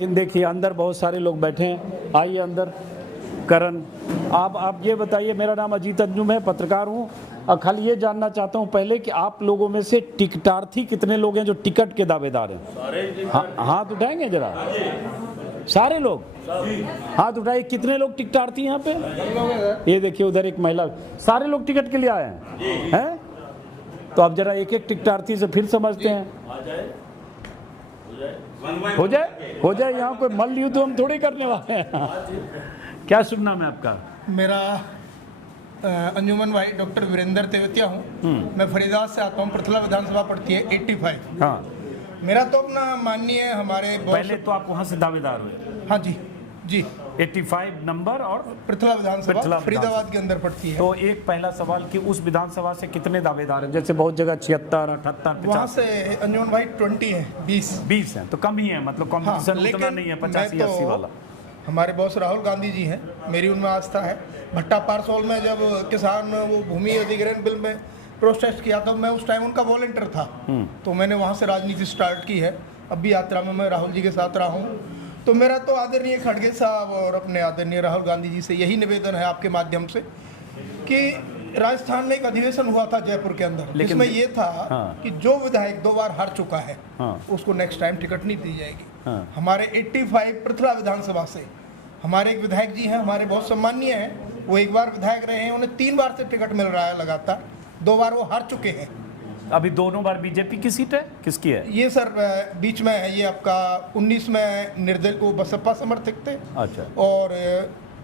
लेकिन देखिए अंदर बहुत सारे लोग बैठे हैं, आइए अंदर। करण, आप ये बताइए, मेरा नाम अजीत अंजुम है, पत्रकार हूँ, और खाली ये जानना चाहता हूँ पहले कि आप लोगों में से टिकटार्थी कितने लोग हैं जो टिकट के दावेदार हैं? हाथ उठाएंगे जरा, सारे लोग हाथ उठाइए। कितने लोग टिकटार्थी यहाँ पे? ये देखिए उधर एक महिला, सारे लोग टिकट के लिए आए हैं? तो आप जरा एक एक टिकटार्थी से फिर समझते हैं। हो जाए, यहाँ कोई मल्ल युद्ध हम थोड़ी करने वाले हैं। क्या शुभ नाम है आपका? मेरा अंजुमन भाई डॉक्टर वीरेंद्र तेवतिया हूँ। मैं फरीदाबाद से आता हूँ। पृथला विधानसभा पड़ती है 85। हाँ, मेरा तो अपना माननीय हमारे पहले तो आप वहाँ से दावेदार हुए? हाँ जी जी। 85 नंबर और पृथला विधानसभा फरीदाबाद के अंदर पड़ती है। तो एक पहला सवाल कि उस विधानसभा से कितने दावेदार हैं? जैसे बहुत जगह 76, 78, वहाँ से अंजुमन भाई 20 है, 20 हैं, तो कम ही है, मतलब कॉम्पिटिशन उतना नहीं है 85-80 वाला। हमारे बॉस राहुल गांधी जी हैं, मेरी उनमें आस्था है। भट्टा पारसोल में जब किसान वो भूमि अधिग्रहण बिल में प्रोटेस्ट किया था, मैं उस टाइम उनका वॉलंटियर था, तो मैंने वहाँ से राजनीति स्टार्ट की है। अब भी यात्रा में मैं राहुल जी के साथ रहा हूँ। तो मेरा तो आदरणीय खड़गे साहब और अपने आदरणीय राहुल गांधी जी से यही निवेदन है आपके माध्यम से कि राजस्थान में एक अधिवेशन हुआ था जयपुर के अंदर, जिसमें ये था कि जो विधायक 2 बार हार चुका है उसको नेक्स्ट टाइम टिकट नहीं दी जाएगी। हमारे 85 पृथला विधानसभा से हमारे एक विधायक जी हैं, हमारे बहुत सम्मानीय हैं, वो 1 बार विधायक रहे हैं, उन्हें 3 बार से टिकट मिल रहा है लगातार। 2 बार वो हार चुके हैं। अभी दोनों बार बीजेपी की सीट है, किसकी है? ये सर बीच में है, ये आपका 19 में निर्दल को बसपा समर्थक थे। अच्छा। और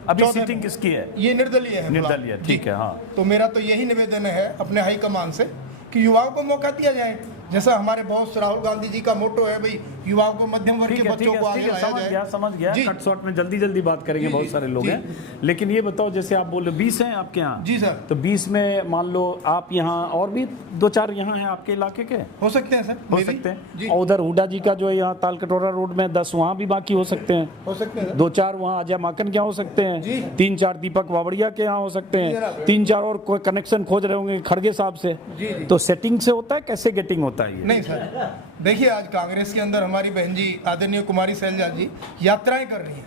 अभी सीटिंग किसकी है? ये निर्दलीय है। निर्दलीय, ठीक है। हाँ, तो मेरा तो यही निवेदन है अपने हाईकमान से कि युवाओं को मौका दिया जाए, जैसा हमारे बॉस राहुल गांधी जी का मोटो है, भाई युवाओं को, मध्यम वर्ग के बच्चों को आगे लाया जाए। समझ गया। कट शॉर्ट में जल्दी बात करेंगे, बहुत सारे लोग हैं। लेकिन ये बताओ, जैसे आप बोल रहे 20 हैं आपके यहाँ? जी सर। तो 20 में मान लो आप यहाँ और भी 2-4 यहाँ हैं आपके इलाके के? हो सकते हैं सर, हो सकते हैं। और उधर हुडा जी का जो है यहाँ तालकटोरा रोड में 10 वहाँ भी बाकी हो सकते हैं। हो सकते हैं। 2-4 वहाँ अजय माकन के यहाँ हो सकते हैं। 3-4 दीपक वावड़िया के यहाँ हो सकते हैं। 3-4 और कोई कनेक्शन खोज रहे होंगे खड़गे साहब से। तो सेटिंग से होता है, कैसे गेटिंग होता है ये? नहीं सर, देखिए आज कांग्रेस के अंदर हमारी बहन जी आदरणीय कुमारी शैलजा जी यात्राएं कर रही हैं।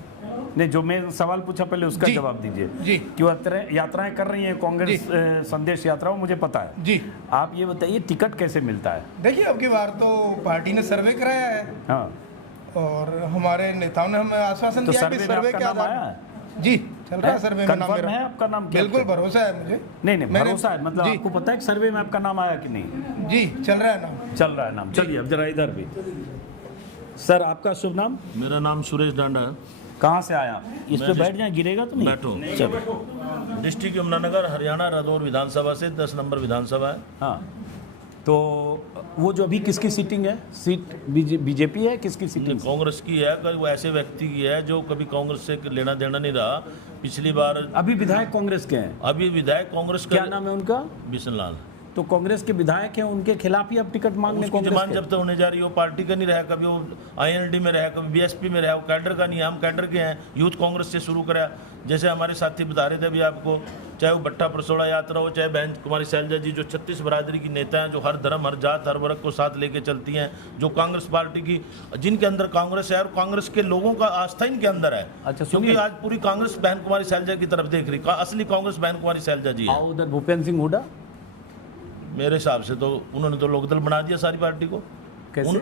नहीं, जो मैं सवाल पूछा पहले उसका जवाब दीजिए जी। क्यों यात्राएं कर रही हैं कांग्रेस? संदेश यात्रा, मुझे पता है जी। आप ये बताइए टिकट कैसे मिलता है? देखिए अब की बार तो पार्टी ने सर्वे कराया है। हाँ, और हमारे नेताओं ने हमें आश्वासन दिया कि सर्वे के आधार जी चल रहा है। सर्वे में नाम मेरा है। आपका नाम क्या? बिल्कुल भरोसा है मुझे। नहीं भरोसा है, मतलब आपको पता है कि सर्वे में आपका नाम आया कि नहीं? जी चल रहा है नाम। चल रहा है नाम। चलिए अब जरा इधर भी। सर आपका शुभ नाम? मेरा नाम सुरेश डांडा है। कहाँ से आया? इस पे बैठ जाए, गिरेगा तो नहीं? बैठो। चलो। डिस्ट्रिक्ट यमुनानगर, हरियाणा, रादौर विधानसभा से 10 नंबर विधानसभा है। हाँ, तो वो जो अभी किसकी सीटिंग है? सीट बीजेपी है, किसकी सीटिंग? कांग्रेस की है। वो ऐसे व्यक्ति की है जो कभी कांग्रेस से लेना देना नहीं रहा। पिछली बार अभी विधायक कांग्रेस के हैं? अभी विधायक कांग्रेस का। क्या नाम है उनका? बिशन लाल। तो कांग्रेस के विधायक हैं, उनके खिलाफ ही अब टिकट मांगने उसकी जमान जब्त होने जा रही है। वो पार्टी का नहीं रहा, कभी वो INLD में रहा, कभी BSP में रहा। वो कैडर का नहीं है, हम कैडर के हैं। यूथ कांग्रेस से शुरू करा, जैसे हमारे साथी बता रहे थे अभी आपको, चाहे वो भट्टा परसोड़ा यात्रा हो, चाहे बहन कुमारी शैलजा जी जो 36 बरादरी की नेता हैं, जो हर धर्म, हर जात, हर वर्ग को साथ लेके चलती हैं, जो कांग्रेस पार्टी की, जिनके अंदर कांग्रेस है और कांग्रेस के लोगों का आस्था इनके अंदर है। अच्छा, क्योंकि आज पूरी कांग्रेस बहन कुमारी शैलजा की तरफ देख रही। असली कांग्रेस बहन कुमारी शैलजा जी है। उधर भूपेंद्र सिंह हुड्डा, मेरे हिसाब से तो उन्होंने तो लोकदल बना दिया सारी पार्टी को। कैसे?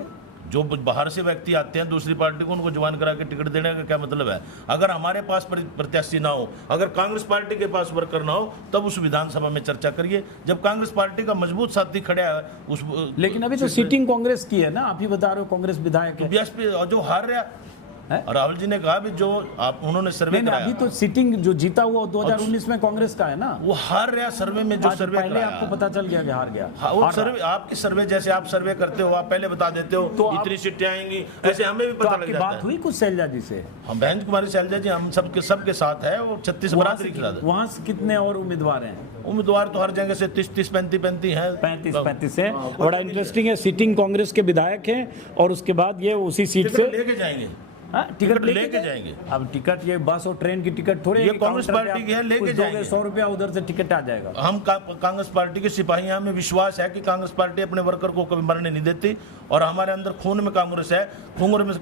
जो बाहर से व्यक्ति आते हैं दूसरी पार्टी को, उनको जवान करा के टिकट देने का क्या मतलब है? अगर हमारे पास प्रत्याशी ना हो, अगर कांग्रेस पार्टी के पास वर्कर ना हो, तब उस विधानसभा में चर्चा करिए। जब कांग्रेस पार्टी का मजबूत साथी खड़ा है उस, लेकिन अभी तो सीटिंग कांग्रेस की है ना, आप ही बता रहे हो कांग्रेस विधायक है। BSP और जो हार रहा है, राहुल जी ने कहा भी जो आप उन्होंने सर्वे कराया, अभी तो सीटिंग जो जीता हुआ 2019 में कांग्रेस का है ना, वो हार रहा सर्वे में। जो सर्वे पहले आपको पता चल गया कि हार गया। वो सर्वे, आपकी सर्वे जैसे आप सर्वे करते हो, आप पहले बता देते हो तो इतनी सीटें आएंगी, ऐसे हमें भी पता लग जाता है। बात हुई कुछ शैलजा जी से? हम बहन कुमारी शैलजा जी हम सबके साथ है। वो 36 बरादरी के साथ। वहाँ से कितने और उम्मीदवार हैं? उम्मीदवार तो हर जगह से 30-30, 35-35 है। 35 है। बड़ा इंटरेस्टिंग है। सीटिंग कांग्रेस के विधायक हैं और उसके बाद ये उसी सीट से लेके जाएंगे। हाँ, टिकट लेके जाएंगे। अब टिकट ये बस और ट्रेन की टिकट थोड़ी ये कांग्रेस पार्टी की है, लेके जाएंगे। 100 रुपया उधर से टिकट आ जाएगा। हम कांग्रेस पार्टी के सिपाही हैं, हमें विश्वास है कि कांग्रेस पार्टी अपने वर्कर को कभी मरने नहीं देती और हमारे अंदर खून में कांग्रेस है। खून में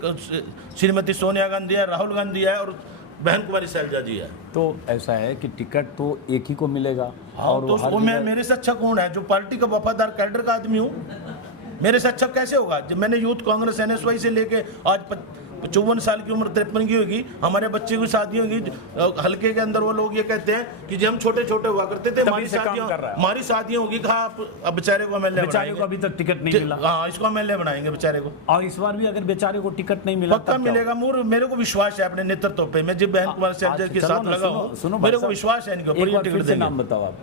श्रीमती सोनिया गांधी है, राहुल गांधी है और बहन कुमारी शैलजा जी है। तो ऐसा है कि टिकट तो एक ही को मिलेगा। और तो हर वो जगह- मेरे से अच्छा कौन है? जो पार्टी का वफादार कैडर का आदमी हूँ, मेरे से अच्छा कैसे होगा? जब मैंने यूथ कांग्रेस NSY से लेके आज 54 साल की उम्र 53 की होगी, हमारे बच्चे की शादी होगी, हल्के के अंदर वो लोग ये कहते हैं कि जब हम छोटे छोटे हुआ करते थे हमारी शादियां होगी, कहा अब बेचारे को MLA बेचारे को अभी तक टिकट नहीं मिला। हाँ, इसको MLA बनाएंगे बेचारे को। और इस बार भी अगर बेचारे को टिकट नहीं मिला पक्का मिलेगा। मेरे को विश्वास है अपने नेतृत्व पे। मैं जब बहन कुमार शैलजा के साथ लगा हूँ, मेरे को विश्वास है इनके ऊपर ये टिकट देंगे। नाम बताओ आप।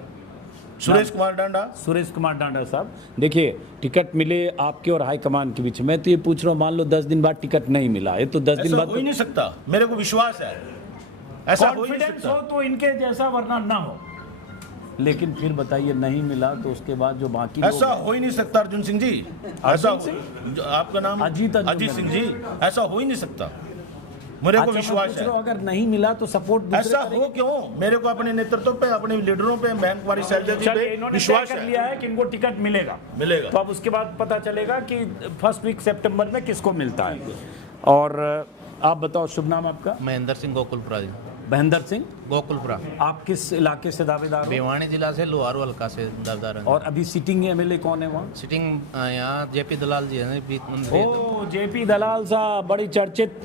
सुरेश कुमार डांडा। सुरेश कुमार डांडा साहब, देखिए टिकट मिले आपके और हाईकमान के बीच में, तो ये पूछ रहा हूँ मान लो 10 दिन बाद टिकट नहीं मिला, ये तो 10 दिन बाद हो ही नहीं सकता। मेरे को विश्वास है ऐसा हो ही नहीं कॉन्फिडेंस सकता। हो तो इनके जैसा, वरना ना हो। लेकिन फिर बताइए नहीं मिला तो उसके बाद जो बाकी ऐसा हो ही नहीं सकता अर्जुन सिंह जी। ऐसा आपका नाम अजीत सिंह जी, ऐसा हो ही नहीं सकता। मेरे को विश्वास है। अगर नहीं मिला तो सपोर्ट ऐसा हो क्यों? मेरे को अपने नेतृत्व पे, अपने लीडरों पे, बहन कुमारी शैलजा जी पे विश्वास कर लिया है कि इनको टिकट मिलेगा। तो अब उसके बाद पता चलेगा कि फर्स्ट वीक सितंबर में किसको मिलता है। और आप बताओ, शुभ नाम आपका? महेंद्र सिंह गोकुलपुरा जी। महेंद्र सिंह गोकुलपुरा। आप किस इलाके से दावेदार हो? भिवानी जिला से लोहारू हल्का से दावेदार हैं। और अभी सिटिंग MLA कौन है वहाँ? सिटिंग यहाँ JP दलाल जी हैं, वित्त मंत्री। ओ JP दलाल साहब बड़ी चर्चित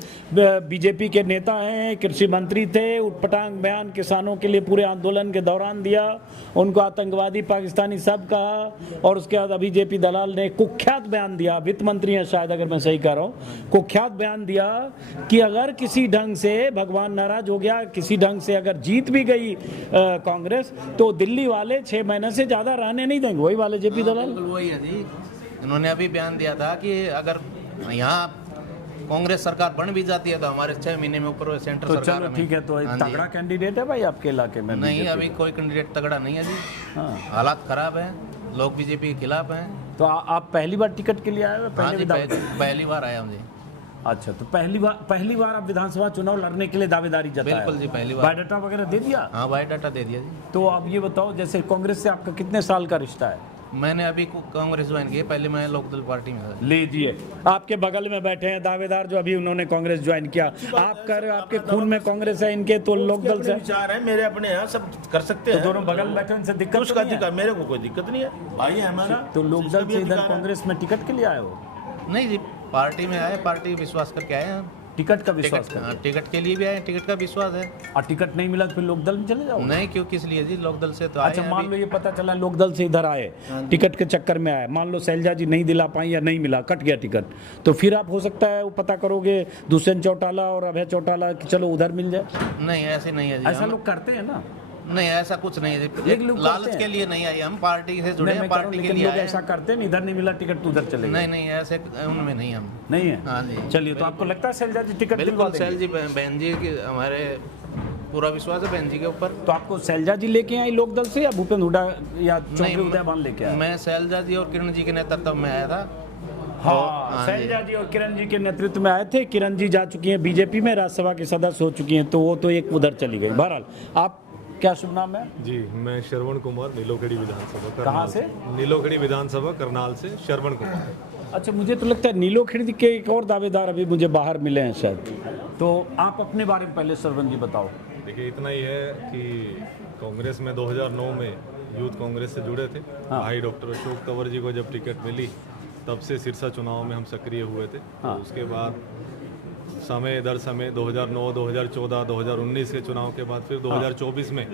BJP के नेता हैं, कृषि मंत्री थे। उटपटांग बयान किसानों के लिए पूरे आंदोलन के दौरान दिया, उनको आतंकवादी पाकिस्तानी सब कहा। और उसके बाद अभी JP दलाल ने कुख्यात बयान दिया, वित्त मंत्री हैं शायद अगर मैं सही कह रहा हूँ, कुख्यात बयान दिया कि अगर किसी ढंग से भगवान नाराज हो गया, किसी ढंग से अगर जीत भी गई कांग्रेस, तो दिल्ली वाले 6 महीने से ज्यादा रहने नहीं देंगे। वही वाले JP दलाल, वही है जी। उन्होंने अभी बयान दिया था कि अगर यहाँ कांग्रेस सरकार बन भी जाती है तो हमारे 6 महीने में ऊपर सेंटर तो सरकार चलो ठीक है। तो एक तगड़ा कैंडिडेट है भाई आपके इलाके में? नहीं, अभी कोई कैंडिडेट तगड़ा नहीं है जी। हालात खराब है, लोग BJP के खिलाफ हैं। तो आप पहली बार टिकट के लिए आए हुए? हाँ जी, पहली बार आया हूँ जी। अच्छा, तो पहली बार आप विधानसभा चुनाव लड़ने के लिए दावेदारी जताया? बिल्कुल जी, पहली बार। बायोडाटा वगैरह दे दिया? हाँ, बायोडाटा दे दिया जी। तो आप ये बताओ, जैसे कांग्रेस से आपका कितने साल का रिश्ता है? मैंने अभी कांग्रेस ज्वाइन की, पहले मैं लोकदल पार्टी में था। लीजिए, आपके बगल में बैठे हैं दावेदार जो अभी उन्होंने कांग्रेस ज्वाइन किया। आप कर, आपके खून में कांग्रेस है, इनके तो लोकदल से विचार है, मेरे अपने हैं, सब कर सकते हैं। दोनों बगल में बैठे, इनसे दिक्कत उसका अधिकार, मेरे को कोई दिक्कत नहीं है, भाई है हमारा। तो लोकदल से इधर कांग्रेस में टिकट के लिए आए हो? नहीं जी, पार्टी में आए, पार्टी विश्वास करके आए हैं। टिकट का विश्वास कर? टिकट के लिए भी आए, टिकट का विश्वास है। और टिकट नहीं मिला तो फिर लोकदल में चले जाओ? नहीं, क्यों, किस लिए जी? लोकदल से तो आए। अच्छा, मान लो ये पता चला लोकदल से इधर आए, टिकट के चक्कर में आए, मान लो शैलजा जी नहीं दिला पाई या नहीं मिला, कट गया टिकट, तो फिर आप हो सकता है वो पता करोगे दुष्यंत चौटाला और अभय चौटाला कि चलो उधर मिल जाए? नहीं, ऐसे नहीं है जी। ऐसा लोग करते हैं ना? नहीं, ऐसा कुछ नहीं है जी। एक लोग लालच के लिए नहीं आए, हम पार्टी से जुड़े हैं, पार्टी के लिए लोग आए। ऐसा करते हैं, इधर नहीं मिला टिकट तो उधर चले गए। नहीं, ऐसे उनमें नहीं हम। नहीं है? हाँ जी। चलिए, तो आपको लगता है शैलजा जी टिकट दिलवा बिल्कुल, देंगे? शैल जी, बहन जी की हमारे पूरा विश्वास है बहन जी के ऊपर। तो आपको शैलजा जी लेके आई लोकदल से या भूपेंद्र हुड्डा या चौधरी उदयभान लेके आए? मैं शैलजा जी और किरण जी के नेतृत्व में आया था। हाँ, शैलजा जी और किरण जी के नेतृत्व में आए थे। किरण जी जा चुकी हैं BJP में, राज्यसभा के सदस्य हो चुकी हैं, तो वो तो एक उधर चली गई। बहरहाल, आप क्या शुभ नाम है? जी, मैं श्रवण कुमार, नीलोखेड़ी विधानसभा। कहाँ से? नीलोखेड़ी विधानसभा, करनाल से श्रवण कुमार। अच्छा, मुझे तो लगता है नीलोखेड़ी के एक और दावेदार अभी मुझे बाहर मिले हैं शायद। तो आप अपने बारे में पहले श्रवण जी बताओ। देखिए, इतना ही है कि कांग्रेस में 2009 में यूथ कांग्रेस से जुड़े थे। भाई डॉक्टर अशोक तंवर जी को जब टिकट मिली तब से सिरसा चुनाव में हम सक्रिय हुए थे। तो उसके बाद समय दर समय 2009, 2014, 2019 के चुनाव के बाद फिर 2024 में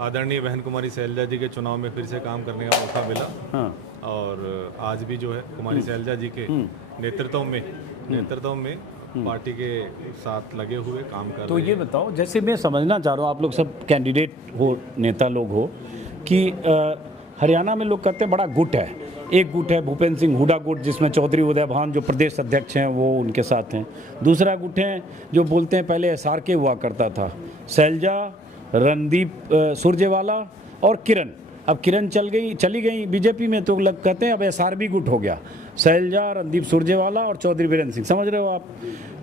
आदरणीय बहन कुमारी शैलजा जी के चुनाव में फिर से काम करने का मौका मिला। और आज भी जो है कुमारी शैलजा जी के नेतृत्व में पार्टी के साथ लगे हुए काम कर तो रहे ये बताओ, जैसे मैं समझना चाह रहा हूँ, आप लोग सब कैंडिडेट हो, नेता लोग हो, कि हरियाणा में लोग कहते हैं बड़ा गुट है। एक गुट है भूपेंद्र सिंह हुड्डा गुट, जिसमें चौधरी उदयभान जो प्रदेश अध्यक्ष हैं वो उनके साथ हैं। दूसरा गुट है जो बोलते हैं पहले SRK हुआ करता था, शैलजा, रणदीप सुरजेवाला और किरण। अब किरण चली गई BJP में, तो लोग कहते हैं अब SRB गुट हो गया, शैलजा, रणदीप सुरजेवाला और चौधरी वीरेंद्र सिंह। समझ रहे हो आप?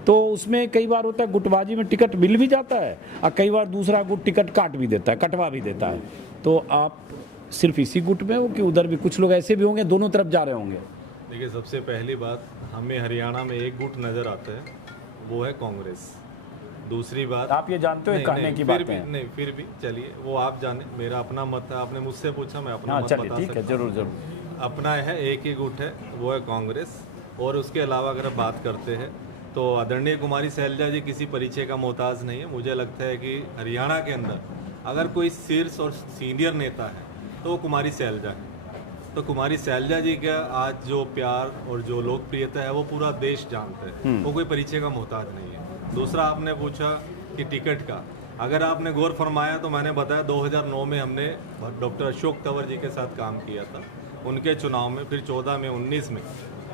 तो उसमें कई बार होता है गुटबाजी में टिकट मिल भी जाता है और कई बार दूसरा गुट टिकट काट भी देता है, कटवा भी देता है। तो आप सिर्फ इसी गुट में हो कि उधर भी कुछ लोग ऐसे भी होंगे, दोनों तरफ जा रहे होंगे? देखिए, सबसे पहली बात, हमें हरियाणा में एक गुट नज़र आता है, वो है कांग्रेस। दूसरी बात, आप ये जानते हो, नहीं, कहने नहीं, की फिर बात भी है। नहीं, फिर भी चलिए, वो आप जाने, मेरा अपना मत है। आपने मुझसे पूछा, मैं अपना हाँ मत चलिए, बता ठीक है, सकता हूं। जरूर जरूर। अपना है, एक ही गुट है, वो है कांग्रेस। और उसके अलावा अगर आप बात करते हैं तो आदरणीय कुमारी सैलजा जी किसी परिचय का मोहताज नहीं है। मुझे लगता है कि हरियाणा के अंदर अगर कोई शीर्ष और सीनियर नेता है तो वो कुमारी सैलजा है। तो कुमारी सैलजा जी का आज जो प्यार और जो लोकप्रियता है वो पूरा देश जानता है, वो कोई परिचय का मोहताज नहीं है। दूसरा, आपने पूछा कि टिकट का, अगर आपने गौर फरमाया तो मैंने बताया 2009 में हमने डॉक्टर अशोक तंवर जी के साथ काम किया था, उनके चुनाव में, फिर 14 में, 19 में।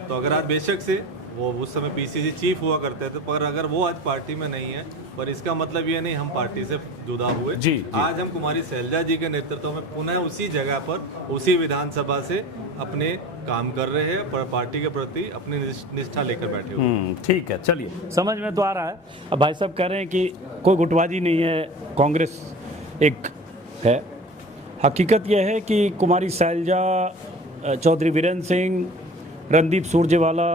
तो अगर आज बेशक से वो उस समय पीसीसी चीफ हुआ करते थे, पर अगर वो आज पार्टी में नहीं है, पर इसका मतलब ये नहीं हम पार्टी से जुदा हुए। जी। आज हम कुमारी सैलजा जी के नेतृत्व में पुनः उसी जगह पर, उसी विधानसभा से अपने काम कर रहे हैं, पर पार्टी के प्रति अपनी निष्ठा लेकर बैठे हुए। ठीक है, चलिए, समझ में तो आ रहा है। अब भाई साहब कह रहे हैं कि कोई गुटबाजी नहीं है, कांग्रेस एक है। हकीकत यह है कि कुमारी सैलजा, चौधरी वीरेंद्र सिंह, रणदीप सुरजेवाला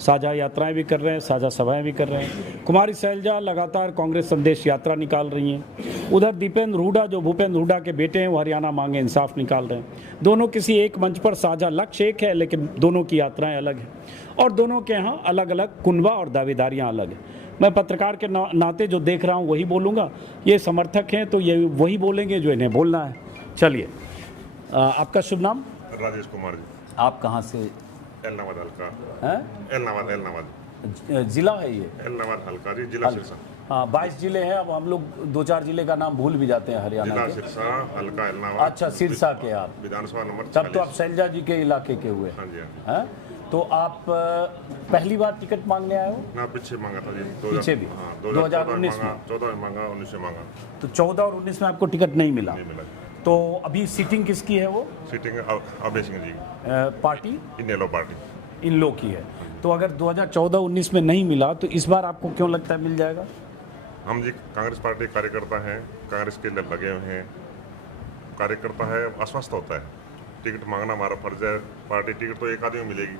साझा यात्राएं भी कर रहे हैं, साझा सभाएं भी कर रहे हैं। कुमारी सैलजा लगातार कांग्रेस संदेश यात्रा निकाल रही हैं। उधर दीपेंद्र हुड्डा, जो भूपेंद्र हुड्डा के बेटे हैं, वो हरियाणा मांगे इंसाफ निकाल रहे हैं। दोनों किसी एक मंच पर, साझा लक्ष्य एक है, लेकिन दोनों की यात्राएं अलग हैं और दोनों के यहाँ अलग अलग कुनबा और दावेदारियाँ अलग हैं। मैं पत्रकार के नाते जो देख रहा हूँ वही बोलूँगा। ये समर्थक हैं तो ये वही बोलेंगे जो इन्हें बोलना है। चलिए, आपका शुभ नाम? राजेश कुमार जी, आप कहाँ से? एलनाबाद हल्का। हैं? एलनाबाद जिला है ये? एलनाबाद हल्का जी, जिला सिरसा। हाँ, 22 जिले हैं। अब हम लोग 2-4 जिले का नाम भूल भी जाते हैं हरियाणा जिला के। सिरसा, हल्का एलनाबाद। अच्छा, सिरसा के आप? विधानसभा नंबर तब तो 40। आप सैलजा जी के इलाके के हुए हाँ जी, हाँ हैं। तो आप पहली बार टिकट मांगने आए हो? ना, पीछे मांगा था जी। पीछे भी? हाँ, 2019 में? 14 में मांगा, 19 में मांगा, तो 14 और 19 में आपको टिकट नहीं मिला? नहीं मिला। तो अभी सीटिंग किसकी है वो? सीटिंग अभय सिंह जी, पार्टी इनेलो पार्टी। इन लोग की है। तो अगर 2014-19 में नहीं मिला तो इस बार आपको क्यों लगता है मिल जाएगा? हम जी कांग्रेस पार्टी कार्यकर्ता हैं, कांग्रेस के लिए लगे हुए हैं। कार्यकर्ता है, आश्वस्त होता है। टिकट मांगना हमारा फर्ज है। पार्टी टिकट तो एक आदमी को मिलेगी।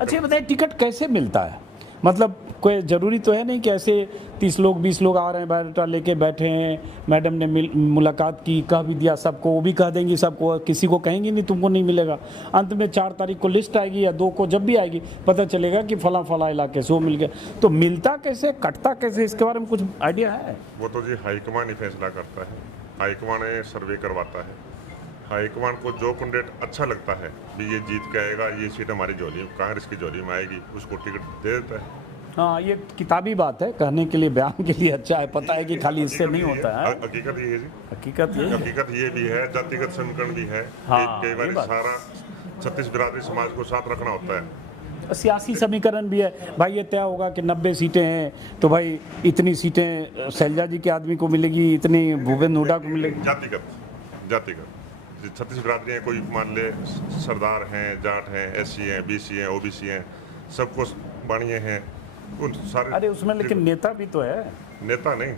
अच्छा, ये बताइए, टिकट कैसे मिलता है? मतलब कोई ज़रूरी तो है नहीं कि ऐसे 30 लोग 20 लोग आ रहे हैं, बायोडाटा लेके बैठे हैं, मैडम ने मुलाकात की, कह भी दिया सबको, वो भी कह देंगी सबको, किसी को कहेंगे नहीं तुमको नहीं मिलेगा। अंत में 4 तारीख को लिस्ट आएगी या 2 को, जब भी आएगी पता चलेगा कि फला इलाके से वो मिल गया। तो मिलता कैसे, कटता कैसे, इसके बारे में कुछ आइडिया है? वो तो जी हाईकमान ही फैसला करता है। हाईकमान सर्वे करवाता है। हाईकमान को जो कैंडिडेट अच्छा लगता है भी ये जीत के आएगा, ये सीट हमारी झोली, कांग्रेस की झोली में आएगी, उसको टिकट दे देता है। हाँ, ये किताबी बात है, कहने के लिए, बयान के लिए अच्छा है, पता है कि खाली इससे नहीं होता है। हकीकत ये है जी, हकीकत ये भी है, जातिगत समीकरण भी है। हाँ, कई बार ये बात। सारा 36 बिरादरी समाज को साथ रखना होता है। सियासी समीकरण भी है भाई। ये तय होगा कि 90 सीटें हैं तो भाई इतनी सीटें सैलजा जी के आदमी को मिलेगी, इतनी भूपेंद्र हुड्डा को मिलेगी। जातिगत 36 बिरादरी हैं, कोई मान ले सरदार हैं, जाट हैं, SC हैं, BC हैं, OBC हैं, सबको बाणिये हैं, उन सारे। अरे उसमें लेकिन नेता भी तो है। नेता नहीं,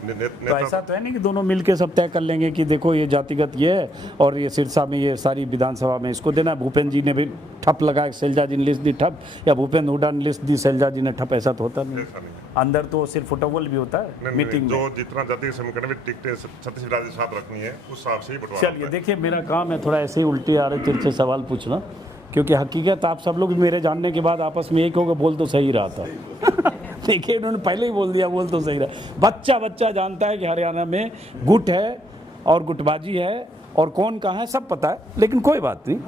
तो नेता ऐसा तो है नहीं कि दोनों मिलके सब तय कर लेंगे कि देखो ये जातिगत ये है और ये सिरसा में ये सारी विधानसभा में इसको देना है। भूपेंद्र जी ने भी ठप लगाया, सैलजा जी ने लिस्ट दी ठप, या भूपेंद्र हुड्डा ने लिस्ट दी, सैलजा जी ने ठप। ऐसा तो होता नहीं, ऐसा नहीं। अंदर तो सिर्फ फुटबॉल भी होता है नहीं, मीटिंग जो में। जितना जाति समीकरण में टिकटें 36 बिरादरी साथ रखनी है उस हिसाब से ही बंटवारा चलिए, होता है। देखिए, मेरा काम है थोड़ा ऐसे ही उल्टे आ रहे तिरछे सवाल पूछना, क्योंकि हकीकत आप सब लोग मेरे जानने के बाद आपस में एक होकर बोल तो सही रहा था। देखिए, इन्होंने पहले ही बोल दिया, बोल तो सही रहा। बच्चा जानता है कि हरियाणा में गुट है और गुटबाजी है और कौन कहाँ है सब पता है, लेकिन कोई बात नहीं।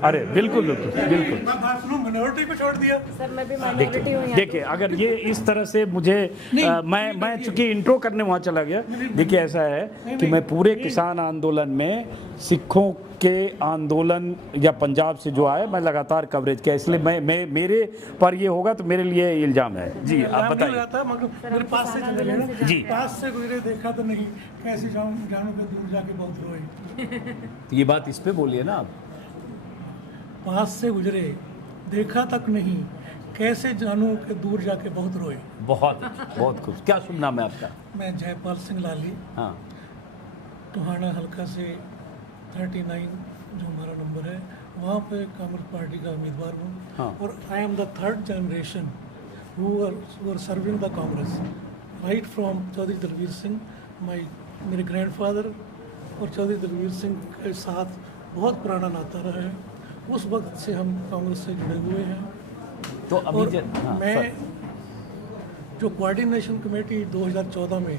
अरे बिल्कुल मिनोरिटी को छोड़ दिया सर, मैं भी माइनॉरिटी हूँ। देखिए, अगर ये इस तरह से मुझे मैं चूंकि इंट्रो करने वहाँ चला गया। देखिए, ऐसा है कि मैं पूरे किसान आंदोलन में सिखों के आंदोलन या पंजाब से जो आए, मैं लगातार कवरेज किया, इसलिए मैं मेरे पर ये होगा तो मेरे लिए इल्जाम है। जी, आप बताइए। मेरे पास से चले गए ना जी। पास से गुजरे, देखा तो नहीं, कैसे जानू के दूर जाके बहुत रोए। ये बात इस पे बोलिए ना आप। पास से गुजरे, देखा तक नहीं, कैसे जानूं कि दूर जाके बहुत रोए। बहुत खूब। क्या शुभ नाम है आपका? मैं जयपाल सिंह लाली, हाँ, टोहाना हल्का से 39 जो हमारा नंबर है वहाँ पे कांग्रेस पार्टी का उम्मीदवार हूँ। हाँ। और I am the third generation who are serving the Congress right from Chaudhary Dalvir Singh. मेरे ग्रैंडफादर और चौधरी दलवीर सिंह के साथ बहुत पुराना नाता रहा है, उस वक्त से हम कांग्रेस से जुड़े हुए हैं। तो अभी और हाँ, मैं sorry। जो कोऑर्डिनेशन कमेटी 2014 में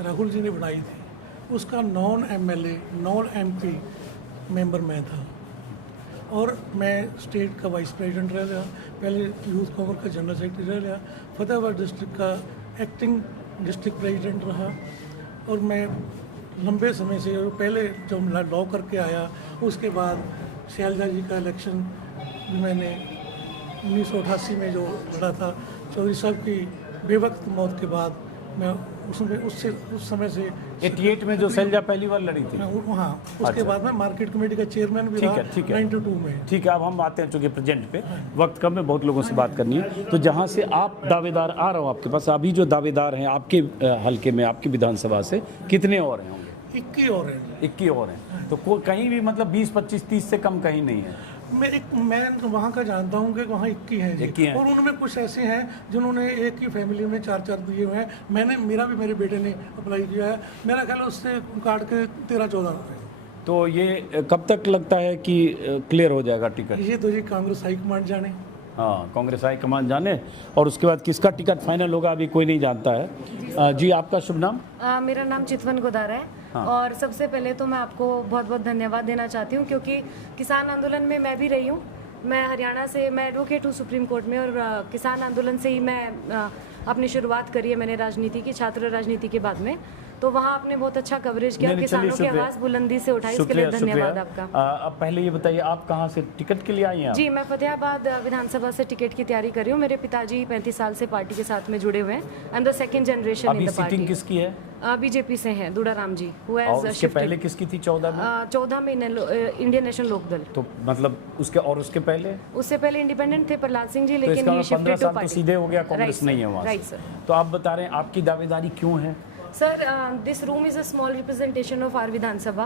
राहुल जी ने बनाई थी उसका non MLA non MP member मैं था और मैं स्टेट का वाइस प्रेसिडेंट रह लिया, पहले यूथ कांग्रेस का जनरल सेक्रेटरी रह लिया, फतेहाबाद डिस्ट्रिक्ट का एक्टिंग डिस्ट्रिक्ट प्रेसिडेंट रहा। और मैं लंबे समय से पहले जब लॉ करके आया उसके बाद शैलजा जी का इलेक्शन भी मैंने 1988 में जो लड़ा था चौधरी साहब की बेवक्त मौत के बाद, मैं उस समय से 88 में जो शैलजा पहली बार लड़ी थी। हाँ, उसके बाद मैं मार्केट कमेटी का चेयरमैन भी रहा 92 में। ठीक है, अब हम आते हैं चूंकि प्रेजेंट पे वक्त कम है, बहुत लोगों से बात करनी है। तो जहाँ से आप दावेदार, आ रहा हूँ आपके पास, अभी जो दावेदार हैं आपके हलके में, आपकी विधानसभा से कितने और हैं? होंगे 21 और हैं। 21 और हैं। तो कहीं भी मतलब 20, 25, 30 से कम कहीं नहीं है। मैं तो वहाँ का जानता हूँ कि वहाँ 21 हैं जी। 21 हैं। और उनमें कुछ ऐसे हैं जिन्होंने एक ही फैमिली में 4-4 दिए हुए हैं। मेरा भी मेरे बेटे ने अप्लाई किया है, मेरा ख्याल है उससे काट के 13-14। तो ये कब तक लगता है कि क्लियर हो जाएगा टिकट? ये तो जी कांग्रेस हाईकमांड जाने। हाँ, कांग्रेस हाईकमान जाने, और उसके बाद किसका टिकट फाइनल होगा अभी कोई नहीं जानता है। जी, आपका शुभ नाम? मेरा नाम चितवन गोदारा है। हाँ। और सबसे पहले तो मैं आपको बहुत बहुत धन्यवाद देना चाहती हूँ क्योंकि किसान आंदोलन में मैं भी रही हूँ। मैं हरियाणा से, मैं एडवोकेट हूँ सुप्रीम कोर्ट में, और किसान आंदोलन से ही मैं अपनी शुरुआत करी है मैंने राजनीति की, छात्र राजनीति के बाद में। तो वहाँ आपने बहुत अच्छा कवरेज किया, किसानों की आवाज़ बुलंदी से उठाई, इसके लिए धन्यवाद आपका। अब पहले ये बताइए, आप कहाँ से टिकट के लिए आई हैं? जी, मैं फतेहाबाद विधानसभा से टिकट की तैयारी कर रही हूँ। मेरे पिताजी 35 साल से पार्टी के साथ में जुड़े हुए हैं। I am the second generation in the party. Sitting किसकी है? बीजेपी से हैं, दुड़ाराम जी। और उसके पहले किसकी थी? 14 में इंडियन नेशनल लोकदल। तो मतलब उसके पहले? उससे पहले इंडिपेंडेंट थे प्रहलाद सिंह जी, लेकिन तो ये शिफ्टेड टू पार्टी। सीधे हो गया, कांग्रेस नहीं है वहाँ। Right sir. तो आप बता रहे हैं आपकी दावेदारी क्यों है? Sir, this room is a small representation of our Vidhan Sabha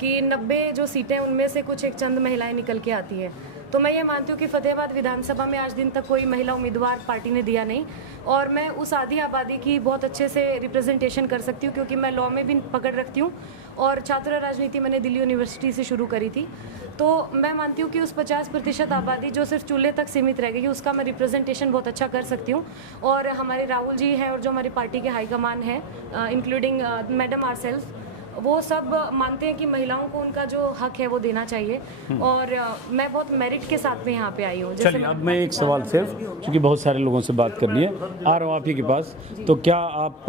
कि 90 जो सीटें उनमें से कुछ एक चंद महिलाएं निकल के आती हैं। तो मैं ये मानती हूँ कि फतेहाबाद विधानसभा में आज दिन तक कोई महिला उम्मीदवार पार्टी ने दिया नहीं, और मैं उस आधी आबादी की बहुत अच्छे से रिप्रेजेंटेशन कर सकती हूँ क्योंकि मैं लॉ में भी पकड़ रखती हूँ और छात्र राजनीति मैंने दिल्ली यूनिवर्सिटी से शुरू करी थी। तो मैं मानती हूँ कि उस 50% आबादी जो सिर्फ चूल्हे तक सीमित रह गई, उसका मैं रिप्रेजेंटेशन बहुत अच्छा कर सकती हूँ। और हमारे राहुल जी हैं और जो हमारी पार्टी के हाईकमान हैं, इंक्लूडिंग मैडम आर सेल्फ, वो सब मानते हैं कि महिलाओं को उनका जो हक है वो देना चाहिए। और मैं बहुत मेरिट के साथ में यहाँ पे आई हूँ। चलिए, अब मैं एक सवाल सिर्फ, क्योंकि बहुत सारे लोगों से बात करनी है, आ रहा हूँ आप ही के पास। तो क्या आप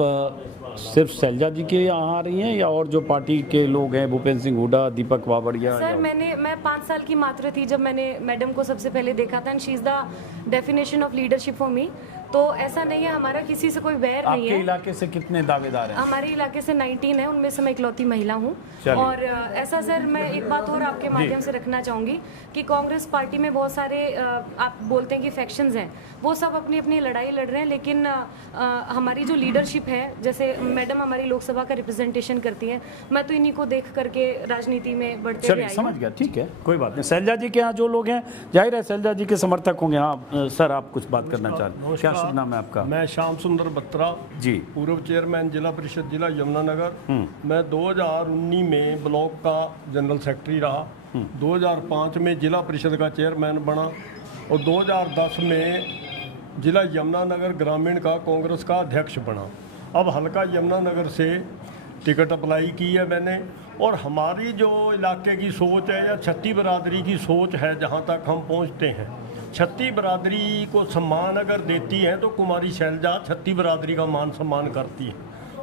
सिर्फ शैलजा जी के यहाँ आ रही हैं या और जो पार्टी के लोग हैं, भूपेंद्र सिंह हुड्डा, दीपक बावड़िया? सर, मैं 5 साल की मात्र थी जब मैंने मैडम को सबसे पहले देखा था, and she is the definition of leadership for me. तो ऐसा नहीं है, हमारा किसी से कोई वैर नहीं है। आपके इलाके से कितने दावेदार हैं? हमारे इलाके से 19 है, उनमें से मैं इकलौती महिला हूँ। और ऐसा सर, मैं एक बात और आपके माध्यम से रखना चाहूँगी कि कांग्रेस पार्टी में बहुत सारे आप बोलते हैं कि फैक्शंस हैं, वो सब अपनी अपनी लड़ाई लड़ रहे हैं, लेकिन हमारी जो लीडरशिप है, जैसे मैडम हमारी लोकसभा का रिप्रेजेंटेशन करती हैं, मैं तो इन्हीं को देख करके राजनीति में बढ़ते हुए आई हूं। समझ गया, ठीक है, कोई बात नहीं। शैलजा जी के यहाँ जो लोग हैं, जाहिर है शैलजा जी के समर्थक होंगे। हाँ सर, आप कुछ बात करना चाह रहे हैं? क्या शुभ नाम है आपका? मैं श्याम सुंदर बत्रा जी, पूर्व चेयरमैन जिला परिषद जिला यमुनानगर। मैं 2019 में ब्लॉक का जनरल सेक्रेटरी रहा, 2005 में जिला परिषद का चेयरमैन बना और 2010 में जिला यमुनानगर ग्रामीण का कांग्रेस का अध्यक्ष बना। अब हल्का यमुनानगर से टिकट अप्लाई की है मैंने। और हमारी जो इलाके की सोच है या छत्ती बरादरी की सोच है, जहाँ तक हम पहुँचते हैं, छत्ती बरादरी को सम्मान अगर देती हैं तो कुमारी शैलजा छत्ती बरादरी का मान सम्मान करती है।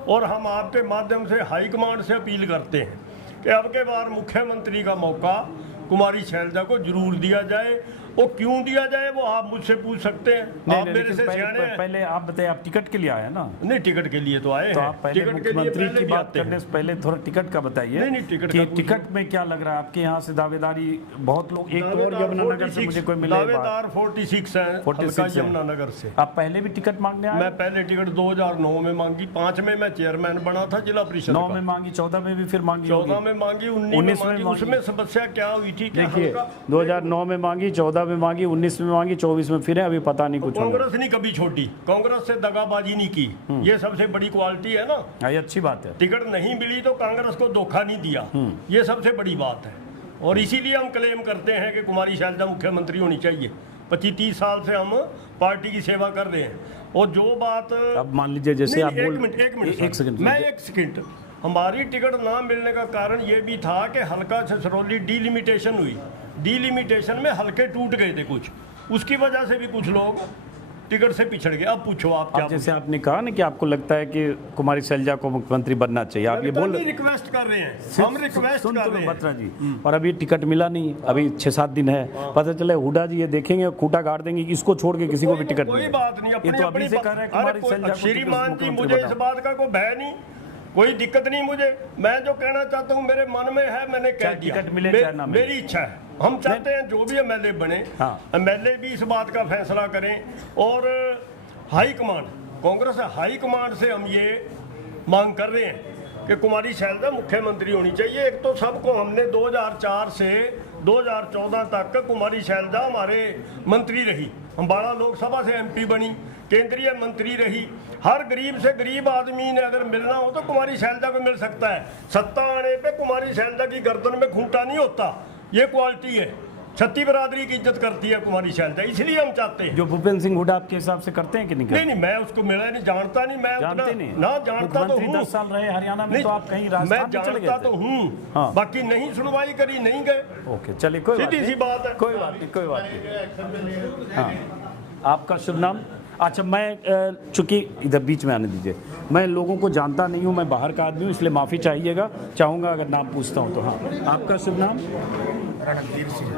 और हम आपके माध्यम से हाईकमांड से अपील करते हैं कि अब के बार मुख्यमंत्री का मौका कुमारी शैलजा को जरूर दिया जाए। वो क्यों दिया जाए वो आप मुझसे पूछ सकते हैं। आप मेरे लेकिन से सियाने हैं। पहले आप बताइए, आप टिकट के लिए आए हैं ना? नहीं, टिकट के लिए तो आए तो हैं। आप पहले टिकट के लिए मुख्यमंत्री पहले की भी बात आते हैं। करने से पहले थोड़ा टिकट का बताइए। नहीं, टिकट कि का पूछिए। टिकट में क्या लग रहा है आपके यहाँ से दावेदारी बहुत लोग, एक तो और यमुनानगर से मुझे कोई मिले दावेदार 46 हैं, 46 हल्का हैं। यमुनानगर से। आप पहले भी टिकट मांगने आए? मैं पहले टिकट 2009 में मांगी, 5 में मैं चेयरमैन बना था जिला परिषद 9 का। में मांगी, 14 में भी फिर मांगी 14 होगी। में मांगी, 19 में मांगी। उसमें समस्या क्या हुई थी? क्या देखिए, हल्का 2009 में मांगी, 14 में मांगी, 19 में मांगी, 24 में फिर है, अभी पता नहीं कुछ होगा। कांग्रेस ने कभी छोड़ी, कांग्रेस से दगाबाजी नहीं की। ये सबसे बड़ी क्वालिटी है ना। ये अच्छी बात है। टिकट नहीं मिली तो कांग्रेस को धोखा नहीं दिया, ये सबसे बड़ी बात है। और इसीलिए हम क्लेम करते हैं कि कुमारी शैलजा मुख्यमंत्री होनी चाहिए। 25-30 साल से हम पार्टी की सेवा कर रहे हैं। और जो बात अब मान लीजिए जैसे नहीं, आप नहीं, बोल, एक मिनट एक सेकंड, मैं एक सेकंड। हमारी टिकट ना मिलने का कारण ये भी था कि हल्का छछरौली डीलिमिटेशन हुई। डीलिमिटेशन में हल्के टूट गए थे कुछ, उसकी वजह से भी कुछ लोग टिकट से पिछड़ गए। अब पूछो आप क्या अब जैसे आपने कहा ना कि आपको लगता है कि कुमारी शैलजा को मुख्यमंत्री बनना चाहिए, आप ये बोल रिक्वेस्ट कर रहे हैं, हम रिक्वेस्ट कर रहे हैं। बत्रा जी, और अभी टिकट मिला नहीं, अभी 6-7 दिन है, पता चले हुडा जी ये देखेंगे, खूंटा गाड़ देंगे कि इसको छोड़ के किसी को भी टिकट कोई मिले। बात नहीं, ये अपनी तो अभी से अपनी कह रहे हैं कुमारी शैलजा को श्रीमान जी, मुख्यमंत्री मुझे इस बनाओ। बात का कोई भय नहीं, कोई दिक्कत नहीं मुझे। मैं जो कहना चाहता हूँ मेरे मन में है, मैंने कह चाहे दिया। टिकट मिले चाहे ना मिले। मेरी इच्छा है, हम चाहते हैं जो भी एमएलए बने, हाँ। एमएलए भी इस बात का फैसला करें। और high command, Congress high command से हम ये मांग कर रहे हैं कि कुमारी शैलजा मुख्यमंत्री होनी चाहिए। एक तो सबको हमने 2004 से 2014 तक कुमारी शैलजा हमारे मंत्री रही, अम्बाड़ा लोकसभा से एमपी बनी, केंद्रीय मंत्री रही। हर गरीब से गरीब आदमी ने अगर मिलना हो तो कुमारी शैलजा को मिल सकता है। सत्ता आने पे कुमारी शैलजा की गर्दन में खूंटा नहीं होता, ये क्वालिटी है। छत्ती बरादरी की इज्जत करती है कुमारी शैलजा, इसलिए हम चाहते हैं। जो भूपेंद्र सिंह हुडा आपके हिसाब से करते हैं कि नहीं करते? नहीं, मैं उसको मिला नहीं, जानता नहीं, मैं जानते उतना नहीं? ना जानता तो हूँ। 10 साल रहे हरियाणा में, नहीं, तो आप कहीं मैं राजस्थान में चले जानता गए तो थे। हूँ, हाँ। बाकी नहीं सुनवाई करी, नहीं गए। ओके, चलिए, कोई बात सीधी नहीं, सी बात है। कोई बात नहीं, कोई बात नहीं। हाँ, आपका शुभ नाम? अच्छा, मैं चूंकि इधर बीच में आने दीजिए, मैं लोगों को जानता नहीं हूँ, मैं बाहर का आदमी हूँ, इसलिए माफ़ी चाहिएगा, चाहूँगा अगर नाम पूछता हूँ तो। हाँ, आपका शुभ नाम? रणधीर सिंह,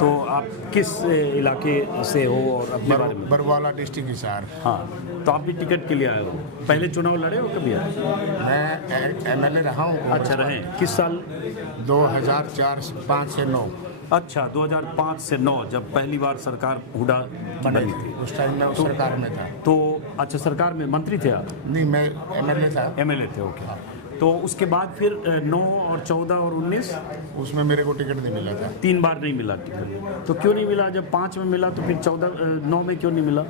तो आप किस इलाके से हो और अपने बारे में? बरवाला डिस्ट्रिक्ट हिसार। हाँ, तो आप भी टिकट के लिए आए हो? पहले चुनाव लड़े हो कभी? मैं एमएलए रहा हूँ। अच्छा, रहे। किस साल? 2004-5 से 9। अच्छा, 2005 से 9, जब पहली बार सरकार हुडा बनी थी, उस टाइम मैं उस सरकार में था। तो अच्छा, सरकार में मंत्री थे आप? नहीं, मैं एमएलए था। एमएलए थे, ओके। तो उसके बाद फिर 9 और 14 और 19 उसमें मेरे को टिकट नहीं मिला था। 3 बार नहीं मिला टिकट। तो क्यों नहीं मिला? जब 5 में मिला तो फिर 9 में क्यों नहीं मिला?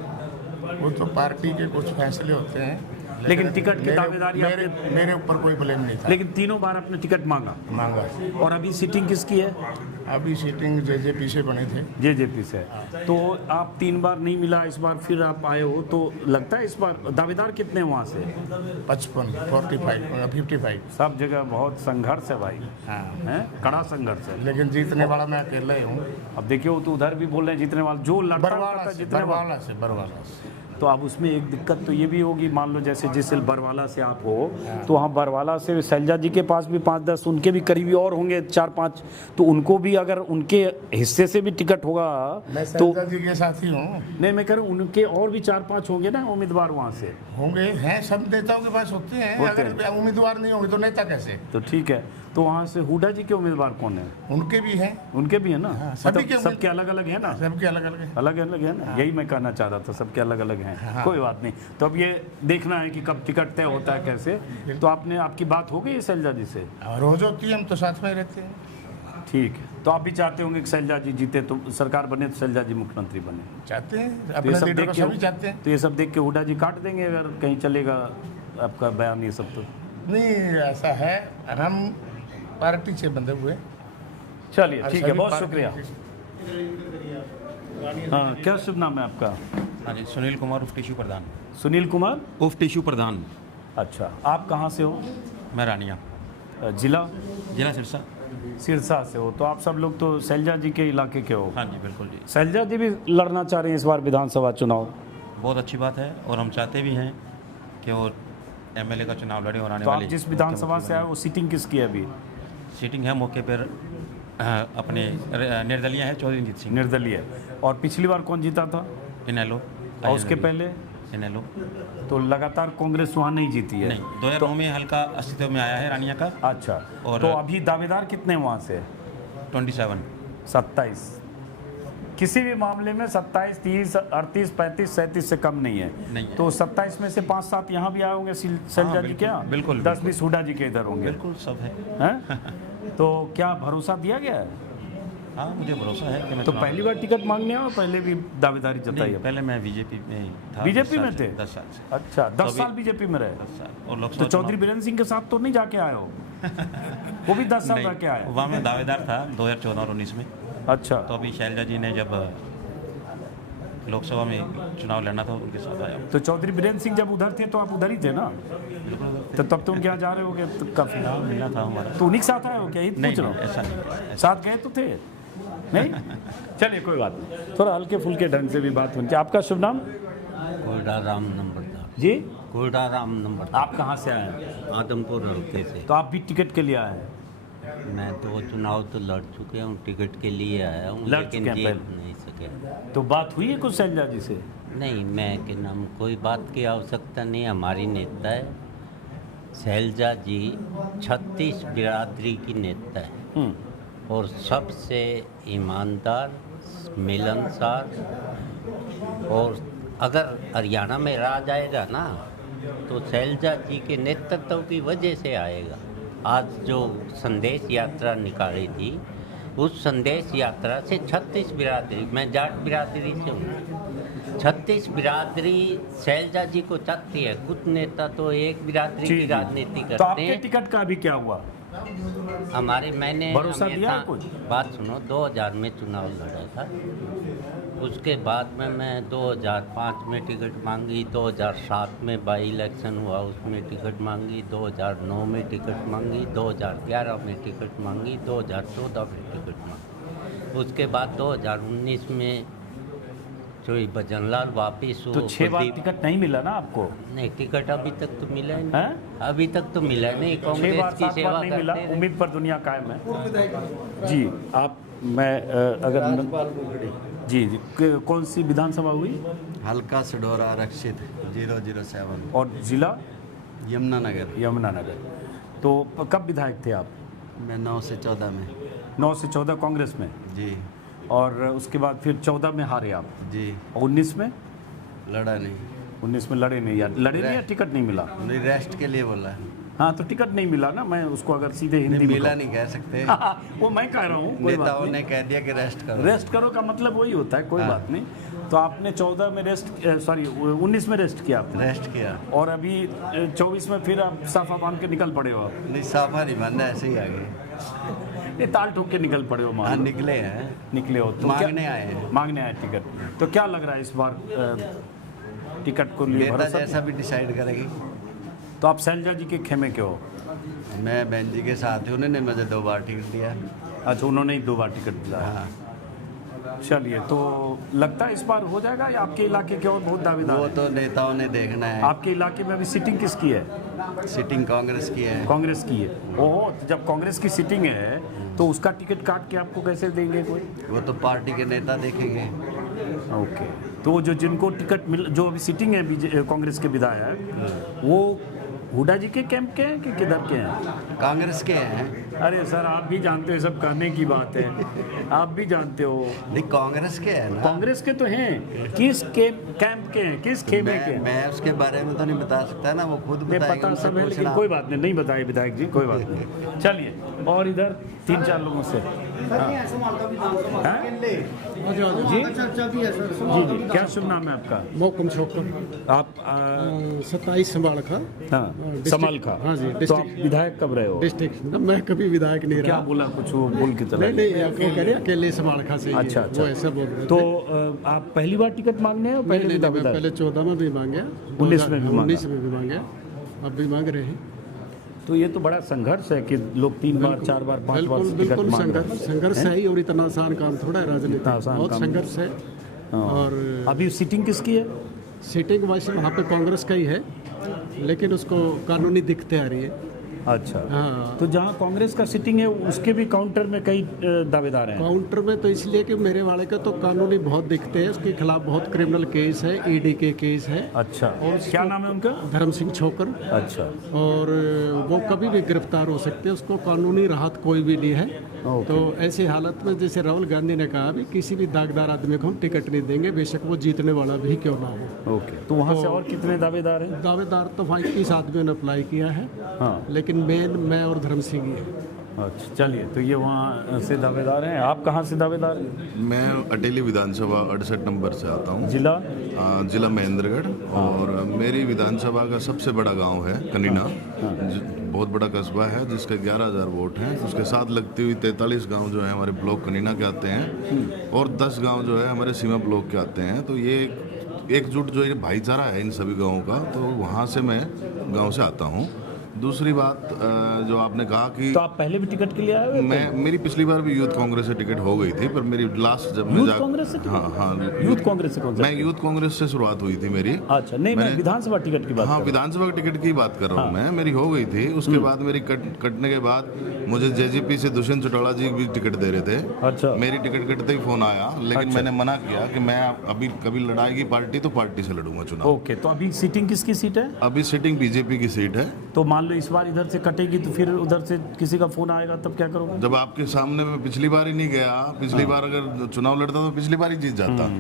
वो तो पार्टी के कुछ फैसले होते हैं, लेकिन टिकट की दावेदारी मेरे ऊपर कोई ब्लेम नहीं था। लेकिन तीनों बार आपने टिकट मांगा। और अभी सीटिंग किसकी है? अभी सीटिंग जेजेपी से बने थे। जेजेपी से। तो आप 3 बार नहीं मिला, इस बार फिर आप आए हो, तो लगता है इस बार दावेदार कितने हैं वहाँ से? 55, 45, 55। सब जगह बहुत संघर्ष है भाई। हाँ, है, कड़ा संघर्ष है। लेकिन जीतने वाला मैं अकेला ही हूँ। अब देखिए, वो तो उधर भी बोल रहे हैं जीतने वाला, जो लड़ता बरवाला है से, जीतने वाला। बरवाला से। तो अब उसमें एक दिक्कत तो ये भी होगी, मान लो जैसे जिस बरवाला से आप हो, तो वहाँ बरवाला से शैलजा जी के पास भी 5-10 उनके भी करीबी और होंगे 4-5, तो उनको भी अगर उनके हिस्से से भी टिकट होगा मैं तो शैलजा जी के साथ ही हूँ। नहीं, मैं कह रहा हूँ उनके और भी 4-5 होंगे ना उम्मीदवार वहाँ से। होंगे, हैं, सब नेताओं के पास होते हैं। अगर उम्मीदवार नहीं होंगे तो नेता कैसे? तो ठीक है, तो वहाँ से हुडा जी के उम्मीदवार कौन है? उनके भी हैं। उनके भी है ना? सभी मतलब के सबके अलग अलग है ना? सबके अलग अलग हैं। अलग अलग है ना? यही मैं कहना चाह रहा था, सबके अलग अलग हैं। कोई बात नहीं, तो अब ये देखना है कि कब टिकट तय होता है, कैसे। तो आपकी बात हो गई शैलजा जी से? रोज होती है, हम तो साथ में रहते हैं। ठीक है, तो आप भी चाहते होंगे कि शैलजा जी जीते, तो सरकार बने तो शैलजा जी मुख्यमंत्री बने? चाहते हैं, तो ये अपने सब लीडर देख को के सभी चाहते हैं। तो ये सब देख के हुडा जी काट देंगे अगर कहीं चलेगा आपका बयान ये सब? तो नहीं, ऐसा है, हम पार्टी से बंधे हुए। चलिए, ठीक है, सभी बहुत पार्टी शुक्रिया। हाँ, क्या शुभ नाम है आपका? हाँ जी, सुनील कुमार उफ टिश्यू प्रधान। सुनील कुमार उफ टिश्यू प्रधान। अच्छा, आप कहाँ से हो? मैं रानिया, जिला सिरसा। सिरसा से हो, तो आप सब लोग तो शैलजा जी के इलाके के हो? हाँ जी, बिल्कुल जी। शैलजा जी भी लड़ना चाह रहे हैं इस बार विधानसभा चुनाव? बहुत अच्छी बात है, और हम चाहते भी हैं कि वो एमएलए का चुनाव लड़े और आने तो वाले। आप जिस विधानसभा से आए वो सीटिंग किसकी है अभी? सीटिंग है मौके पर अपने निर्दलीय है चौधरी रंजीत सिंह। निर्दलीय। और पिछली बार कौन जीता था? इनेलो। और उसके पहले? इनेलो। तो लगातार कांग्रेस वहाँ नहीं जीती है? नहीं, 2009 में हल्का अस्तित्व में आया है रानिया का। अच्छा। और तो अभी दावेदार कितने वहाँ से? 27। किसी भी मामले में 27, 30, 38, 35, 37 से कम नहीं है। नहीं। तो 27 में से 5-7 यहाँ भी आए होंगे शैलजा जी के यहाँ? बिल्कुल। 10-20 हुड्डा जी के इधर होंगे। बिल्कुल सब है। हैं? तो क्या भरोसा दिया गया है? हाँ, मुझे भरोसा है कि मैं तो पहली बार टिकट मांगने आओ, पहले भी दावेदारी जताई है? पहले मैं बीजेपी में था। बीजेपी में थे? 10 साल से। अच्छा, 10 साल बीजेपी में रहे? 10 साल। और तो लोकसभा चौधरी बीरेंद्र सिंह के साथ तो नहीं जाके आए हो? वो भी 10 साल रह के आए? वहाँ मैं दावेदार था 2014 और 19 में। अच्छा। तो अभी शैलजा जी ने जब लोकसभा में चुनाव लड़ना था उनके साथ आया। तो चौधरी बीरेंद्र सिंह जब उधर थे तो आप उधर ही थे ना? तो तब तो उनके यहाँ जा रहे हो गए? तो काफी मिलना था हमारा। तो उन्हीं के साथ आए हो क्या? पूछ रहा हूँ। ऐसा नहीं। साथ गए तो थे? नहीं? चलिए कोई बात नहीं, थोड़ा हल्के फुल्के ढंग से भी बात होनी चाहिए। आपका शुभ नाम? कोडाराम नंबरदार जी। कोडाराम नंबरदार। आप कहाँ से आए हैं? आदमपुर हल्के से। तो आप भी टिकट के लिए आए हैं? मैं तो चुनाव तो लड़ चुके हूँ, टिकट के लिए आया हूँ, लेकिन जीत नहीं सके। तो बात हुई है कुछ शैलजा जी से? नहीं, मैं के नाम कोई बात की आवश्यकता नहीं। हमारी नेता है शैलजा जी, 36 बिरादरी की नेता है और सबसे ईमानदार, मिलनसार। और अगर हरियाणा में राज आएगा ना तो शैलजा जी के नेतृत्व की वजह से आएगा। आज जो संदेश यात्रा निकाली थी, उस संदेश यात्रा से 36 बिरादरी, मैं जाट बिरादरी से हूँ, 36 बिरादरी शैलजा जी को चाहती है। कुछ नेता तो एक बिरादरी की राजनीति करते हैं। तो आपके टिकट का अभी क्या हुआ? हमारे मैंने भरोसा दिया कुछ? बात सुनो, 2000 में चुनाव लड़ा था, उसके बाद में मैं 2005 में टिकट मांगी, 2007 में बाई इलेक्शन हुआ उसमें टिकट मांगी, 2009 में टिकट मांगी, 2011 में टिकट मांगी, 2014 में टिकट मांगी। उसके बाद 2019 में जो भजनलाल वापिस तो 6 बार टिकट नहीं मिला ना आपको? नहीं, टिकट अभी तक तो मिला नहीं। अभी तक तो मिला नहीं। कांग्रेस की सेवा नहीं मिला, करते उम्मीद पर दुनिया कायम है। जी आप, मैं अगर जी कौन सी विधानसभा हुई? हल्का सडोरा आरक्षित 007। और जिला? यमुनानगर। यमुनानगर। तो कब विधायक थे आप? मैं 9 से 14 में। 9 से 14 कांग्रेस में? जी। और उसके बाद फिर 14 में हारे आप? जी। 19 में? लड़ा नहीं। 19 में लड़े नहीं? यार लड़े नहीं या टिकट नहीं मिला? नहीं, रेस्ट के लिए बोला है। हाँ, तो टिकट नहीं मिला ना, मैं उसको अगर सीधे हिंदी में मिला नहीं कह सकते। वो मैं कह रहा हूँ, कोई बात नेताओं नहीं। ने कह दिया कि रेस्ट करो। रेस्ट करो का मतलब वही होता है, कोई बात नहीं। तो आपने 14 में रेस्ट, सॉरी 19 में रेस्ट किया आपने? रेस्ट किया। और अभी 24 में फिर आप साफा बांध के निकल पड़े हो? आप नहीं, साफा नहीं बांधा, ऐसे ही आ गए। नहीं, ताल ठोक के निकल पड़े हो? हाँ, निकले हैं। निकले हो तो मांगने आए हैं। मांगने आए टिकट। तो क्या लग रहा है इस बार टिकट को लिए? नेता जैसा भी डिसाइड करेगी। तो आप शैलजा जी के खेमे के हो? मैं बहन जी के साथ ही, उन्होंने मुझे 2 बार टिकट दिया। अच्छा, उन्होंने ही 2 बार टिकट दिया। हाँ। चलिए, तो लगता है इस बार हो जाएगा या आपके इलाके के और बहुत दावेदार? वो तो नेताओं ने देखना है। आपके इलाके में अभी सिटिंग किसकी है? सिटिंग कांग्रेस की है। कांग्रेस की है। ओहो, तो जब कांग्रेस की सिटिंग है तो उसका टिकट काट के आपको कैसे देंगे कोई? वो तो पार्टी के नेता देखेंगे। ओके। तो जो जिनको टिकट मिल, जो अभी सिटिंग है कांग्रेस के विधायक, वो हुड्डा जी के कैंप के हैं कि किधर के हैं? कांग्रेस के हैं। अरे सर, आप भी जानते हो, सब कहने की बात है, आप भी जानते हो। नहीं, कांग्रेस के हैं ना। कांग्रेस के तो हैं, किस कैंप के हैं, किस खेमे के हैं? मैं उसके बारे में तो नहीं बता सकता ना, वो खुद बताएगा। पता सब है, लेकिन कोई बात नहीं बताए विधायक जी, कोई बात नहीं। चलिए, और इधर 3-4 लोगों से जी जी, क्या शुभ नाम है आपका? मोहकम छोकर। आप 27 संभाल खा। हाँ, संभाल खा। हाँ जी। तो आप विधायक कब रहे हो? डिस्ट्रिक्ट। मैं कभी विधायक नहीं रहा। क्या बोला कुछ वो बोल के चला? नहीं, अकेले संभाल खा से। अच्छा अच्छा, वो ऐसा बोल रहे। तो आप पहली बार टिकट मांगने हैं? पहले 14 में भी मांगे, 19 में भी मांगा, 19 में भी मांगे, अब भी मांग रहे हैं। तो ये तो बड़ा संघर्ष है कि लोग 3 बार 4 बार 5 बार टिकट मांग रहे हैं। संघर्ष है ही, और इतना आसान काम थोड़ा है राजनीति, बहुत संघर्ष है। और अभी सीटिंग किसकी है? सीटिंग वैसे वहाँ पे कांग्रेस का ही है, लेकिन उसको कानूनी दिक्कतें आ रही है। अच्छा। हाँ। तो जहाँ कांग्रेस का सिटिंग है उसके भी काउंटर में कई दावेदार हैं। काउंटर में तो इसलिए कि मेरे वाले का तो कानूनी बहुत दिखते हैं, उसके खिलाफ बहुत क्रिमिनल केस है, ईडी के केस है। अच्छा। और क्या नाम है उनका? धर्म सिंह छोकर। अच्छा। और वो कभी भी गिरफ्तार हो सकते हैं, उसको कानूनी राहत कोई भी नहीं है। तो ऐसी हालत में जैसे राहुल गांधी ने कहा भी किसी भी दागदार आदमी को हम टिकट नहीं देंगे, बेशक वो जीतने वाला भी क्यों ना हो। ओके। तो वहाँ से और कितने दावेदार हैं? दावेदार तो वहाँ 21 आदमियों ने अप्लाई किया है। हाँ। लेकिन मेन मैं और धर्म सिंह ही है। अच्छा, चलिए, तो ये वहाँ से दावेदार हैं। आप कहाँ से दावेदार हैं? मैं अटेली विधानसभा 68 नंबर से आता हूँ। जिला? जिला महेंद्रगढ़। और मेरी विधानसभा का सबसे बड़ा गांव है कनीना, बहुत बड़ा कस्बा है जिसके 11,000 वोट हैं। उसके साथ लगती हुई 43 गांव जो है हमारे ब्लॉक कनीना के आते हैं और 10 गांव जो है हमारे सीमा ब्लॉक के आते हैं। तो ये एकजुट जो है भाईचारा है इन सभी गाँवों का, तो वहाँ से मैं गाँव से आता हूँ। दूसरी बात जो आपने कहा कि तो आप पहले भी टिकट के लिए आए हुए थे? मेरी पिछली बार भी यूथ कांग्रेस से टिकट हो गई थी, पर मेरी लास्ट जब मैं यूथ कांग्रेस से? हाँ, यूथ कांग्रेस से कौन सा? मैं यूथ कांग्रेस से शुरुआत हुई थी मेरी। अच्छा, नहीं, मैं विधानसभा टिकट की बात। हाँ, विधानसभा टिकट की बात कर रहा हूँ। मैं मेरी हो गई थी। उसके बाद मेरी कटने के बाद मुझे जेजेपी से दुष्यंत चौटाला जी भी टिकट दे रहे थे। अच्छा। मेरी टिकट कटते ही फोन आया, लेकिन मैंने मना किया कि मैं अभी कभी लड़ाएगी पार्टी तो पार्टी से लड़ूंगा चुनाव। ओके। तो अभी सीटिंग किसकी सीट है? अभी सीटिंग बीजेपी की सीट है। तो मान लो इस बार इधर से कटेगी तो फिर उधर से किसी का फोन आएगा, तब क्या करोगे? जब आपके सामने मैं पिछली बार ही नहीं गया, पिछली बार अगर चुनाव लड़ता तो पिछली बार ही जीत जाता।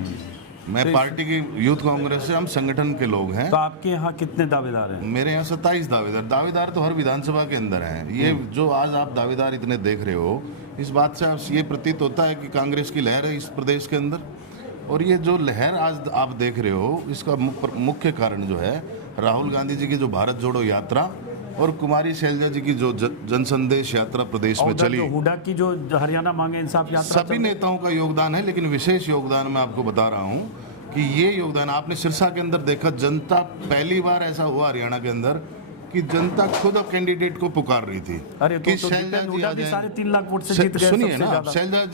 मैं पार्टी की यूथ कांग्रेस से, हम संगठन के लोग हैं। तो आपके यहाँ कितने दावेदार हैं? मेरे यहाँ 27 दावेदार तो हर विधानसभा के अंदर हैं। ये जो आज आप दावेदार इतने देख रहे हो, इस बात से ये प्रतीत होता है कि कांग्रेस की लहर है इस प्रदेश के अंदर। और ये जो लहर आज आप देख रहे हो, इसका मुख्य कारण जो है राहुल गांधी जी की जो भारत जोड़ो यात्रा और कुमारी शैलजा जी की जो जन संदेश यात्रा प्रदेश में चली, हुड्डा की जो हरियाणा मांगे इंसाफ यात्रा, सभी नेताओं का योगदान है। लेकिन विशेष योगदान मैं आपको बता रहा हूँ कि ये योगदान आपने सिरसा के अंदर देखा। जनता, पहली बार ऐसा हुआ हरियाणा के अंदर कि जनता खुद अब कैंडिडेट को पुकार रही थी। अरे कि तो शैलजा जी आ जाए। 3.5 लाख वोट से जीत गए। सुनिए ना, शैलजा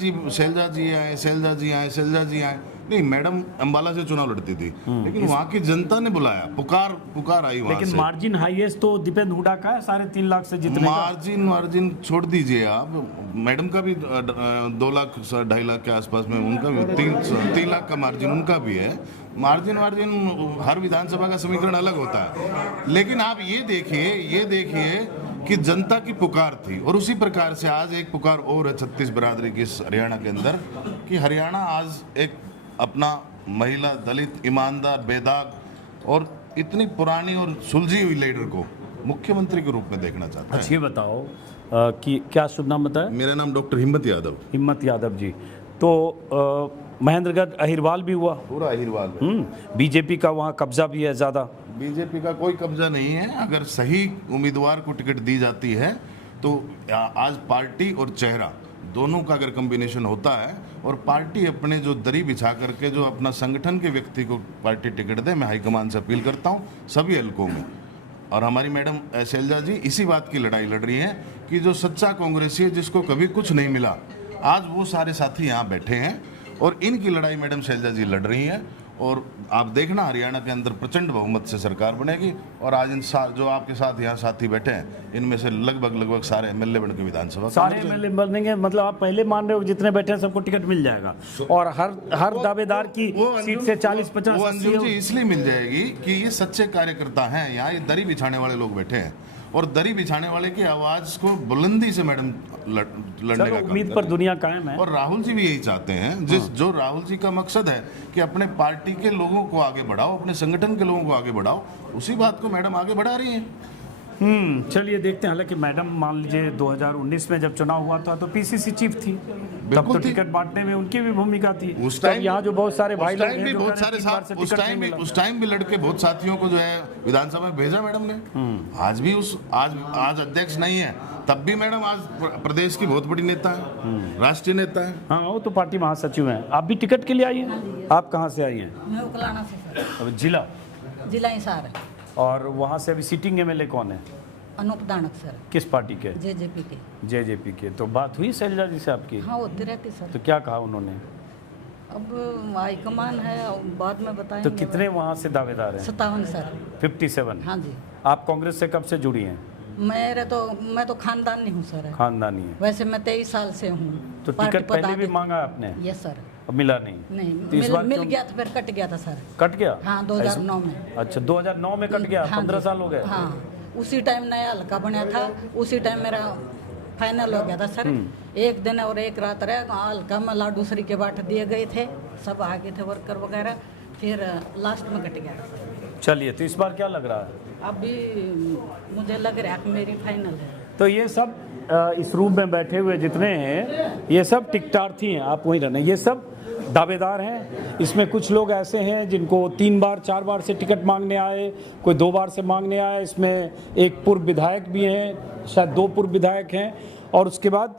जी आए। नहीं, मैडम अंबाला से चुनाव लड़ती थी, लेकिन वहाँ की जनता ने बुलाया, पुकार आई वहाँ से। लेकिन मार्जिन हाईएस्ट तो दीपेंद्र हुड्डा का है 3.5 लाख से जीतने का। मार्जिन छोड़ दीजिए आप। मैडम का भी 2 लाख 2.5 लाख के आसपास में, उनका भी 3 लाख का मार्जिन उनका भी है। मार्जिन हर विधानसभा का समीकरण अलग होता है। लेकिन आप ये देखिए कि जनता की पुकार थी। और उसी प्रकार से आज एक पुकार और है 36 बिरादरी की हरियाणा के अंदर, कि हरियाणा आज एक अपना महिला, दलित, ईमानदार, बेदाग और इतनी पुरानी और सुलझी हुई लीडर को मुख्यमंत्री के रूप में देखना चाहता है। अच्छा, ये बताओ कि क्या शुभ नाम बताया? मेरा नाम डॉक्टर हिम्मत यादव। हिम्मत यादव जी। तो महेंद्रगढ़ अहिरवाल भी हुआ? पूरा अहिरवाल। बीजेपी का वहाँ कब्जा भी है ज़्यादा? बीजेपी का कोई कब्जा नहीं है। अगर सही उम्मीदवार को टिकट दी जाती है तो आज पार्टी और चेहरा दोनों का अगर कॉम्बिनेशन होता है और पार्टी अपने जो दरी बिछा करके जो अपना संगठन के व्यक्ति को पार्टी टिकट दे, मैं हाईकमान से अपील करता हूँ सभी हलकों में। और हमारी मैडम शैलजा जी इसी बात की लड़ाई लड़ रही हैं कि जो सच्चा कांग्रेसी है, जिसको कभी कुछ नहीं मिला, आज वो सारे साथी यहाँ बैठे हैं और इनकी लड़ाई मैडम शैलजा जी लड़ रही हैं। और आप देखना हरियाणा के अंदर प्रचंड बहुमत से सरकार बनेगी। और आज जो आपके साथ यहाँ साथी बैठे हैं, इनमें से लगभग सारे एमएलए बन के विधानसभा सारे एमएलए बनेंगे। मतलब आप पहले मान रहे हो जितने बैठे हैं सबको टिकट मिल जाएगा और हर दावेदार की सीट से 40-50 अंजुम जी इसलिए मिल जाएगी कि ये सच्चे कार्यकर्ता हैं। यहाँ ये दरी बिछाने वाले लोग बैठे हैं और दरी बिछाने वाले की आवाज को बुलंदी से मैडम लड़ने का उम्मीद पर दुनिया कायम है। और राहुल जी भी यही चाहते हैं। जो राहुल जी का मकसद है कि अपने पार्टी के लोगों को आगे बढ़ाओ, अपने संगठन के लोगों को आगे बढ़ाओ, उसी बात को मैडम आगे बढ़ा रही हैं। चलिए देखते हैं। हालांकि मैडम मान लीजिए 2019 में जब चुनाव हुआ था तो पीसीसी चीफ थी, तब तो टिकट बांटने में उनकी भी भूमिका थी। उस टाइम यहाँ जो बहुत सारे भाई लोग हैं जो बहुत सारे साथ उस टाइम भी लड़के बहुत साथियों को जो है विधानसभा में भेजा मैडम ने। आज भी आज अध्यक्ष नहीं है, तब भी मैडम आज प्रदेश की बहुत बड़ी नेता है, राष्ट्रीय नेता है। हाँ, वो तो पार्टी महासचिव हैं। आप भी टिकट के लिए आई हैं? आप कहाँ से आई हैं? मैं उकलाना से सर। जिला हिसार है। और वहाँ से अभी सिटिंग एमएलए कौन है? अनूप दानक सर। किस पार्टी के? जेजेपी के। तो बात हुई शैलजा जी से आपकी? हाँ, होती रहती सर। तो क्या कहा उन्होंने? अब हाईकमान है, बाद में बताएंगे। तो कितने वहाँ से दावेदार हैं? 57 सर। 57? हाँ जी। आप कांग्रेस से कब से जुड़ी हैं? मैं तो खानदानी हूँ सर। खानदानी है। वैसे मैं 23 साल से हूँ। तो टिकट पहले भी मांगा आपने? Yes sir. अब मिला नहीं? नहीं, मिल गया था, फिर कट गया था सर। कट गया? हाँ, 2009 में। अच्छा, 2009 में कट गया। 15 साल हो गए। हाँ, उसी टाइम नया हल्का बना था, उसी टाइम मेरा फाइनल हो गया था सर। एक दिन और एक रात रहे हल्का में लाडू श्री के बाट दिए गए थे, सब आ गए थे वर्कर वगैरह, फिर लास्ट में कट गया था। चलिए, तो इस बार क्या लग रहा है? अभी मुझे लग रहा है कि मेरी फाइनल है। तो ये सब इस रूम में बैठे हुए जितने हैं, ये सब टिकटार्थी हैं। आप वहीं रहना। ये सब दावेदार हैं। इसमें कुछ लोग ऐसे हैं जिनको 3 बार 4 बार से टिकट मांगने आए, कोई 2 बार से मांगने आया। इसमें एक पूर्व विधायक भी हैं, शायद 2 पूर्व विधायक हैं। और उसके बाद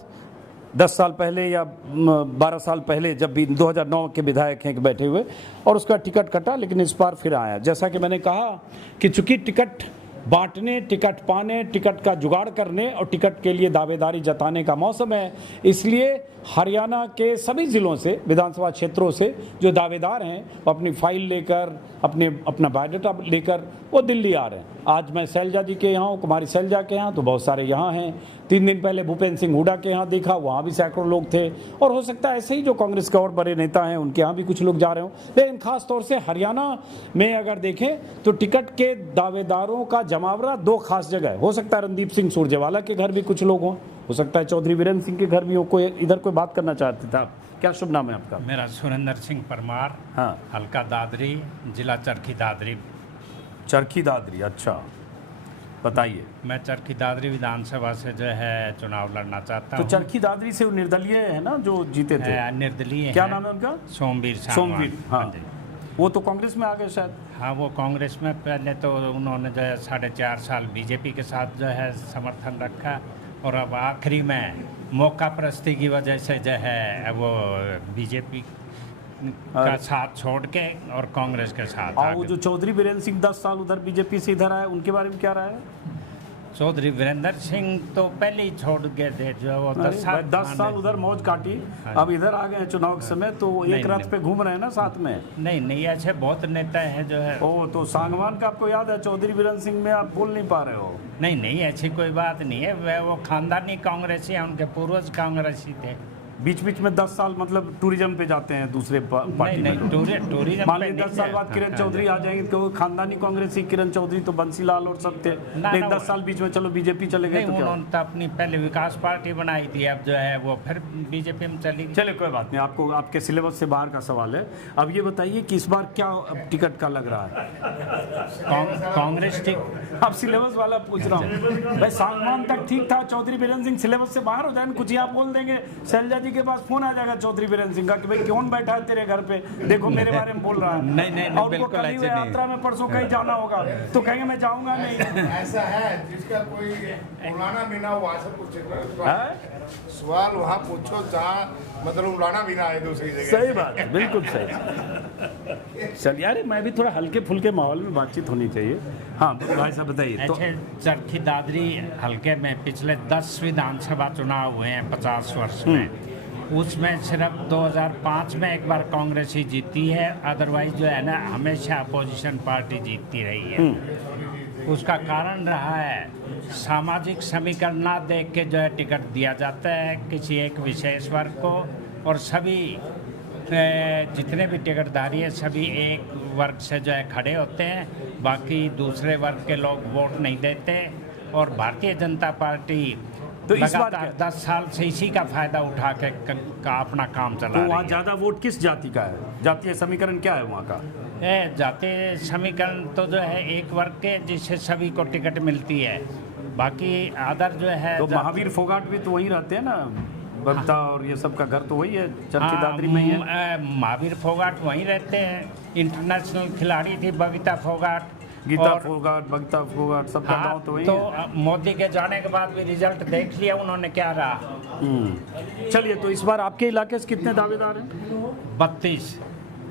10 साल पहले या 12 साल पहले जब भी 2009 के विधायक हैं बैठे हुए, और उसका टिकट कटा, लेकिन इस बार फिर आया। जैसा कि मैंने कहा कि चूंकि टिकट बांटने, टिकट पाने, टिकट का जुगाड़ करने और टिकट के लिए दावेदारी जताने का मौसम है, इसलिए हरियाणा के सभी ज़िलों से, विधानसभा क्षेत्रों से जो दावेदार हैं वो अपनी फाइल लेकर, अपना बायोडाटा लेकर वो दिल्ली आ रहे हैं। आज मैं शैलजा जी के यहाँ हूँ, कुमारी शैलजा के यहाँ, तो बहुत सारे यहाँ हैं। 3 दिन पहले भूपेंद्र सिंह हुड्डा के यहाँ देखा, वहाँ भी सैकड़ों लोग थे। और हो सकता है ऐसे ही जो कांग्रेस के और बड़े नेता हैं उनके यहाँ भी कुछ लोग जा रहे हों। लेकिन खास तौर से हरियाणा में अगर देखें तो टिकट के दावेदारों का जमावड़ा 2 खास जगह है। हो सकता है रणदीप सिंह सुरजेवाला के घर भी कुछ लोग हों, हो सकता है चौधरी वीरेंद्र सिंह के घर भी हो। कोई इधर कोई बात करना चाहते थे आप? क्या शुभ नाम है आपका? मेरा सुरेंद्र सिंह परमार। हाँ। हल्का दादरी, जिला चरखी दादरी। चरखी दादरी, अच्छा, बताइए। मैं चरखी दादरी विधानसभा से जो है चुनाव लड़ना चाहता हूँ। तो चरखी दादरी से निर्दलीय है ना जो जीते थे? निर्दलीय। क्या नाम है उनका? सोमवीर। सोमवीर, हाँ। वो तो कांग्रेस में आ गए शायद। हाँ, वो कांग्रेस में पहले तो उन्होंने जो है 4.5 साल बीजेपी के साथ जो है समर्थन रखा, और अब आखिरी में मौका परस्ती की वजह से जो है वो बीजेपी का साथ छोड़ के और कांग्रेस के साथ। और वो जो चौधरी वीरेंद्र सिंह 10 साल उधर बीजेपी से इधर आए, उनके बारे में क्या रहा है? चौधरी वीरेंद्र सिंह तो पहले ही छोड़ गए थे, जो वो 10 साल उधर मौज काटी, अब इधर आ गए चुनाव के समय, तो एक रथ पे घूम रहे हैं ना साथ में? नहीं, ऐसे बहुत नेता है जो है। ओ, तो सांगवान का आपको याद है? चौधरी वीरेंद्र सिंह में आप बोल नहीं पा रहे हो? नहीं, ऐसी कोई बात नहीं है। वो खानदानी कांग्रेसी है, उनके पूर्वज कांग्रेसी थे। बीच बीच में 10 साल मतलब टूरिज्म पे जाते हैं दूसरे पार्टी में। टूरिज्म मान लीजिए 10 साल बाद किरण चौधरी आ जाएंगे तो खानदानी कांग्रेसी, किरण चौधरी तो बंसीलाल और सब थे। नहीं, 10 साल बीच में चलो बीजेपी चले गए तो क्या? उन्होंने तो अपनी पहले विकास पार्टी बनाई थी, अब जो है वो फिर बीजेपी में चली। चले, कोई बात नहीं। आपको आपके सिलेबस से बाहर का सवाल है। अब ये बताइए कि इस बार क्या टिकट का लग रहा है? कांग्रेस टिकट। अब सिलेबस वाला पूछ रहा हूँ भाई। सांगवान तक ठीक था, चौधरी वीरेंद्र सिंह सिलेबस से बाहर हो जाए, कुछ ही आप बोल देंगे, शैलजा जी के पास फोन आ जाएगा चौधरी वीरेंद्र सिंह का कि भाई कौन बैठा है तेरे घर पे, देखो मेरे बारे में बोल रहा है। नहीं, और बिल्कुल ऐसे नहीं। यात्रा में परसों कहीं जाना होगा तो कहेंगे मैं जाऊंगा नहीं। ऐसा है जिसका कोई उड़ाना भी ना, वहाँ से पूछे सवाल वहाँ पूछो जहाँ मतलब उड़ाना भी ना आए दूसरी जगह। सही बात है, बिल्कुल सही। चल यार, मैं भी थोड़ा हल्के फुल्के माहौल में बातचीत होनी चाहिए। हाँ भाई साहब बताइए। तो चरखी दादरी हल्के में पिछले 10 विधानसभा चुनाव हुए हैं 50 वर्ष में, उसमें सिर्फ 2005 में एक बार कांग्रेस ही जीती है, अदरवाइज जो है ना हमेशा अपोजिशन पार्टी जीतती रही है। उसका कारण रहा है सामाजिक समीकरण ना देख के जो है टिकट दिया जाता है किसी एक विशेष वर्ग को, और सभी जितने भी टिकटधारी है सभी एक वर्ग से जो है खड़े होते हैं, बाकी दूसरे वर्ग के लोग वोट नहीं देते। और भारतीय जनता पार्टी तो इस बार 10 साल से इसी का फायदा उठा के अपना काम चला रही है। तो वहाँ ज़्यादा वोट किस जाति का है? जातीय समीकरण क्या है वहाँ का? जातीय समीकरण तो जो है एक वर्ग के जिससे सभी को टिकट मिलती है, बाकी अदर जो है तो महावीर फोगाट भी तो वहीं रहते हैं ना, बगता और ये सब का घर तो वही है, चरखी दादरी में ही है। महावीर फोगाट वहीं रहते हैं। इंटरनेशनल खिलाड़ी थी बबीता फोगाट, गीता फोगाट, बगता फोगाट, सबका गाँव तो वही है। मोदी के जाने के बाद भी रिजल्ट देख लिया उन्होंने क्या रहा। चलिए, तो इस बार आपके इलाके से कितने दावेदार हैं?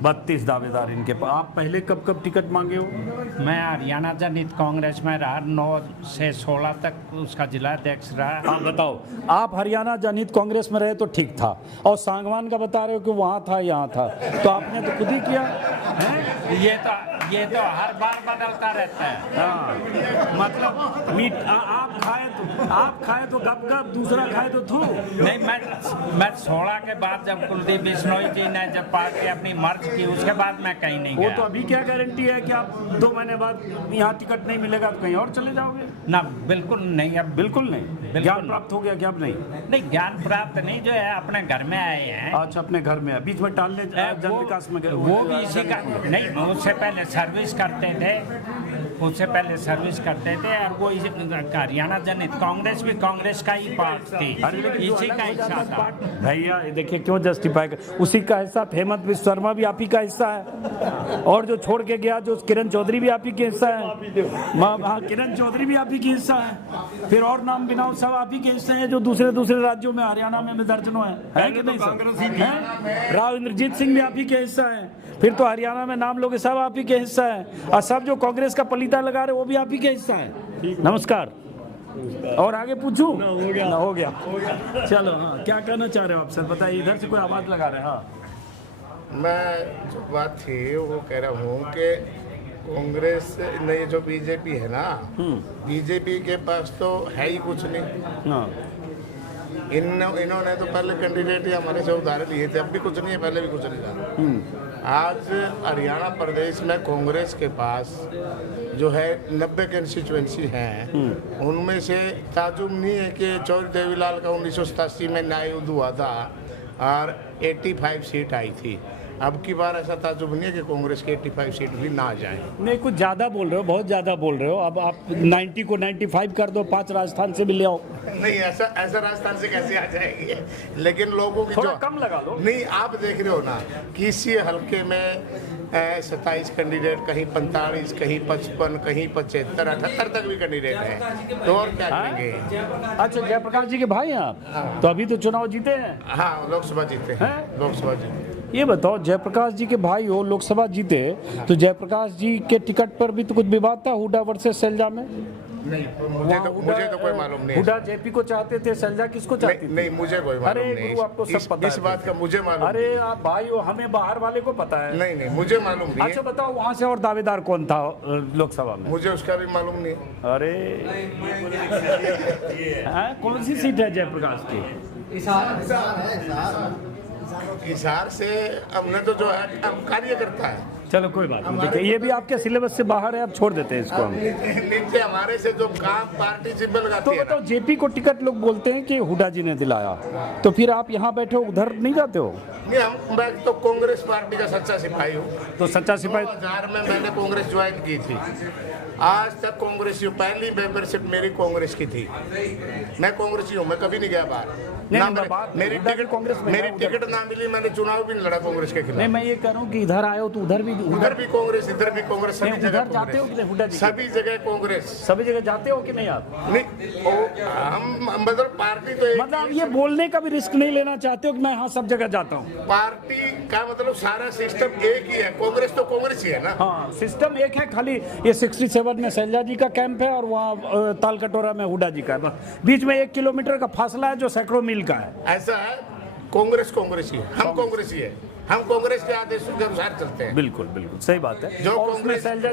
32 दावेदार इनके पास। आप पहले कब कब टिकट मांगे हो? मैं हरियाणा जनहित कांग्रेस में रहा, 9 से 16 तक उसका जिला अध्यक्ष रहा। हाँ बताओ, आप हरियाणा जनहित कांग्रेस में रहे तो ठीक था, और सांगवान का बता रहे हो कि वहाँ था यहाँ था, तो आपने तो खुद ही किया है? ये तो हर बार बदलता रहता है। हाँ, मतलब मीट आप खाए तो गप गप, दूसरा खाए तो थू। नहीं, मैं 16 के बाद जब कुलदीप बिश्नोई जी ने जब पार्टी अपनी मर्ज की, उसके बाद मैं कहीं नहीं वो गया। तो अभी क्या गारंटी है कि आप 2 महीने बाद यहाँ टिकट नहीं मिलेगा तो कहीं और चले जाओगे? ना, बिल्कुल नहीं। अब बिल्कुल नहीं। ज्ञान प्राप्त हो गया क्या? अब नहीं, ज्ञान प्राप्त नहीं, जो है अपने घर में आए हैं। अच्छा, अपने घर में बीच में टालने जन विकास में गए? वो भी इसी का नहीं, उससे पहले सर्विस करते थे, और वो हरियाणा जनहित कांग्रेस भी कांग्रेस का ही पार्ट थी, इसी का हिस्सा था। भैया देखिए क्यों जस्टिफाई कर, उसी का हिस्सा हेमंत विश्व शर्मा भी आप ही का हिस्सा है, और जो छोड़ के गया जो किरण चौधरी भी आप ही के हिस्सा है। हाँ, किरण चौधरी भी आप ही के हिस्सा है। फिर और नाम गिनाओ, सब आप ही के हिस्से हैं जो दूसरे राज्यों में, हरियाणा में दर्जनों है कि नहीं? सब राव इंद्रजीत सिंह भी आप ही के हिस्सा है। फिर तो हरियाणा में नाम लोगे सब आप ही के हिस्सा है, और सब जो कांग्रेस का पलीता लगा रहे वो भी आप ही के हिस्सा है। नमस्कार। और आगे पूछूं? हो गया। चलो, हाँ, क्या कहना चाह रहे हो आप सर, बताइए। इधर से कोई आवाज लगा रहे हैं? हाँ, मैं जो बात थी वो कह रहा हूँ कि कांग्रेस नहीं, जो बीजेपी है ना, बीजेपी के पास तो है ही कुछ नहीं। इन्होंने तो पहले कैंडिडेट ही हमारे से उधार लिए थे, अब भी कुछ नहीं है, पहले भी कुछ नहीं था। आज हरियाणा प्रदेश में कांग्रेस के पास जो है 90 कंस्टिट्यूएंसी हैं, उनमें से ताजुब नहीं है कि चौधरी देवीलाल का 1987 में न्याय युद्ध हुआ था और 85 सीट आई थी। अब की बार ऐसा ताजुब नहीं है कि कांग्रेस के 85 सीट भी ना आ जाए। नहीं, कुछ ज़्यादा बोल रहे हो, बहुत ज़्यादा बोल रहे हो। अब आप 90 को 95 कर दो, 5 राजस्थान से भी ले आओ। नहीं, ऐसा राजस्थान से कैसे आ जाएगी? लेकिन लोगों की थोड़ा जो कम लगा लो। नहीं, आप देख रहे हो ना, किसी हल्के में 27 कैंडिडेट, कहीं 45, कहीं 55, कहीं 75, 78 तक भी कैंडिडेट है, तो और क्या करेंगे? अच्छा, जयप्रकाश जी के भाई हैं आप? तो अभी तो चुनाव जीते हैं? हाँ, लोकसभा जीते हैं, लोकसभा जीते। ये बताओ, जयप्रकाश जी के भाई हो, लोकसभा जीते, तो जयप्रकाश जी के टिकट पर भी तो कुछ विवाद था, हुड्डा वर्सेस सैलजा में? नहीं, मुझे तो कोई मालूम नहीं। हुड्डा जेपी को चाहते थे, सैलजा किसको चाहती थी? नहीं, मुझे कोई मालूम नहीं। गुरु, आपको सब पता इस बात का मुझे मालूम। अरे आप भाई हो, हमें बाहर वाले को पता है। नहीं, मुझे मालूम नहीं। अच्छा बताओ, वहाँ से और दावेदार कौन था लोकसभा में? मुझे उसका भी मालूम नहीं। अरे कौन सी सीट है जयप्रकाश की? हिसार से हमने तो जो है कार्य करता है। चलो कोई बात नहीं, देखिए ये भी आपके सिलेबस से बाहर है, अब छोड़ देते हैं इसको हम। नीचे हमारे से जो काम पार्टी सिंबल लगाती है। तो बताओ, जेपी को टिकट लोग बोलते हैं कि हुड्डा जी ने दिलाया, तो फिर आप यहाँ बैठे हो, उधर नहीं जाते हो? नहीं, मैं तो कांग्रेस पार्टी का सच्चा सिपाही हूँ। तो सच्चा सिपाही? 2000 में मैंने कांग्रेस ज्वाइन की थी। आज तक कांग्रेसी हूँ, पहली मेंबरशिप मेरी कांग्रेस की थी। मैं कांग्रेसी हूँ, मैं कभी नहीं गया बाहर। मेरी टिकट ना मिली, मैंने चुनाव भी नहीं लड़ा कांग्रेस के खिलाफ। नहीं, मैं ये कह रहा हूँ कि इधर आए हो तो उधर भी कांग्रेस, इधर भी कांग्रेस, सभी जगह जाते हो कि नहीं? हुड्डा जी सभी जगह कांग्रेस, सभी जगह जाते हो कि नहीं आप? नहीं, हम मतलब पार्टी तो मतलब ये बोलने का भी रिस्क नहीं लेना चाहते हो कि मैं हाँ सब जगह जाता हूँ? पार्टी का मतलब सारा सिस्टम एक ही है, कांग्रेस तो कांग्रेस ही है ना। हाँ, सिस्टम एक है, खाली ये 67 में सैलजा जी का कैंप है और वहाँ तालकटोरा में हुड्डा जी का है। बीच में 1 किलोमीटर का फासला है जो सैकड़ों मील का है। ऐसा है, कांग्रेस ही है, हम कांग्रेसी है, हम कांग्रेस के आदेशों के अनुसार चलते हैं। बिल्कुल बिल्कुल सही बात है। जो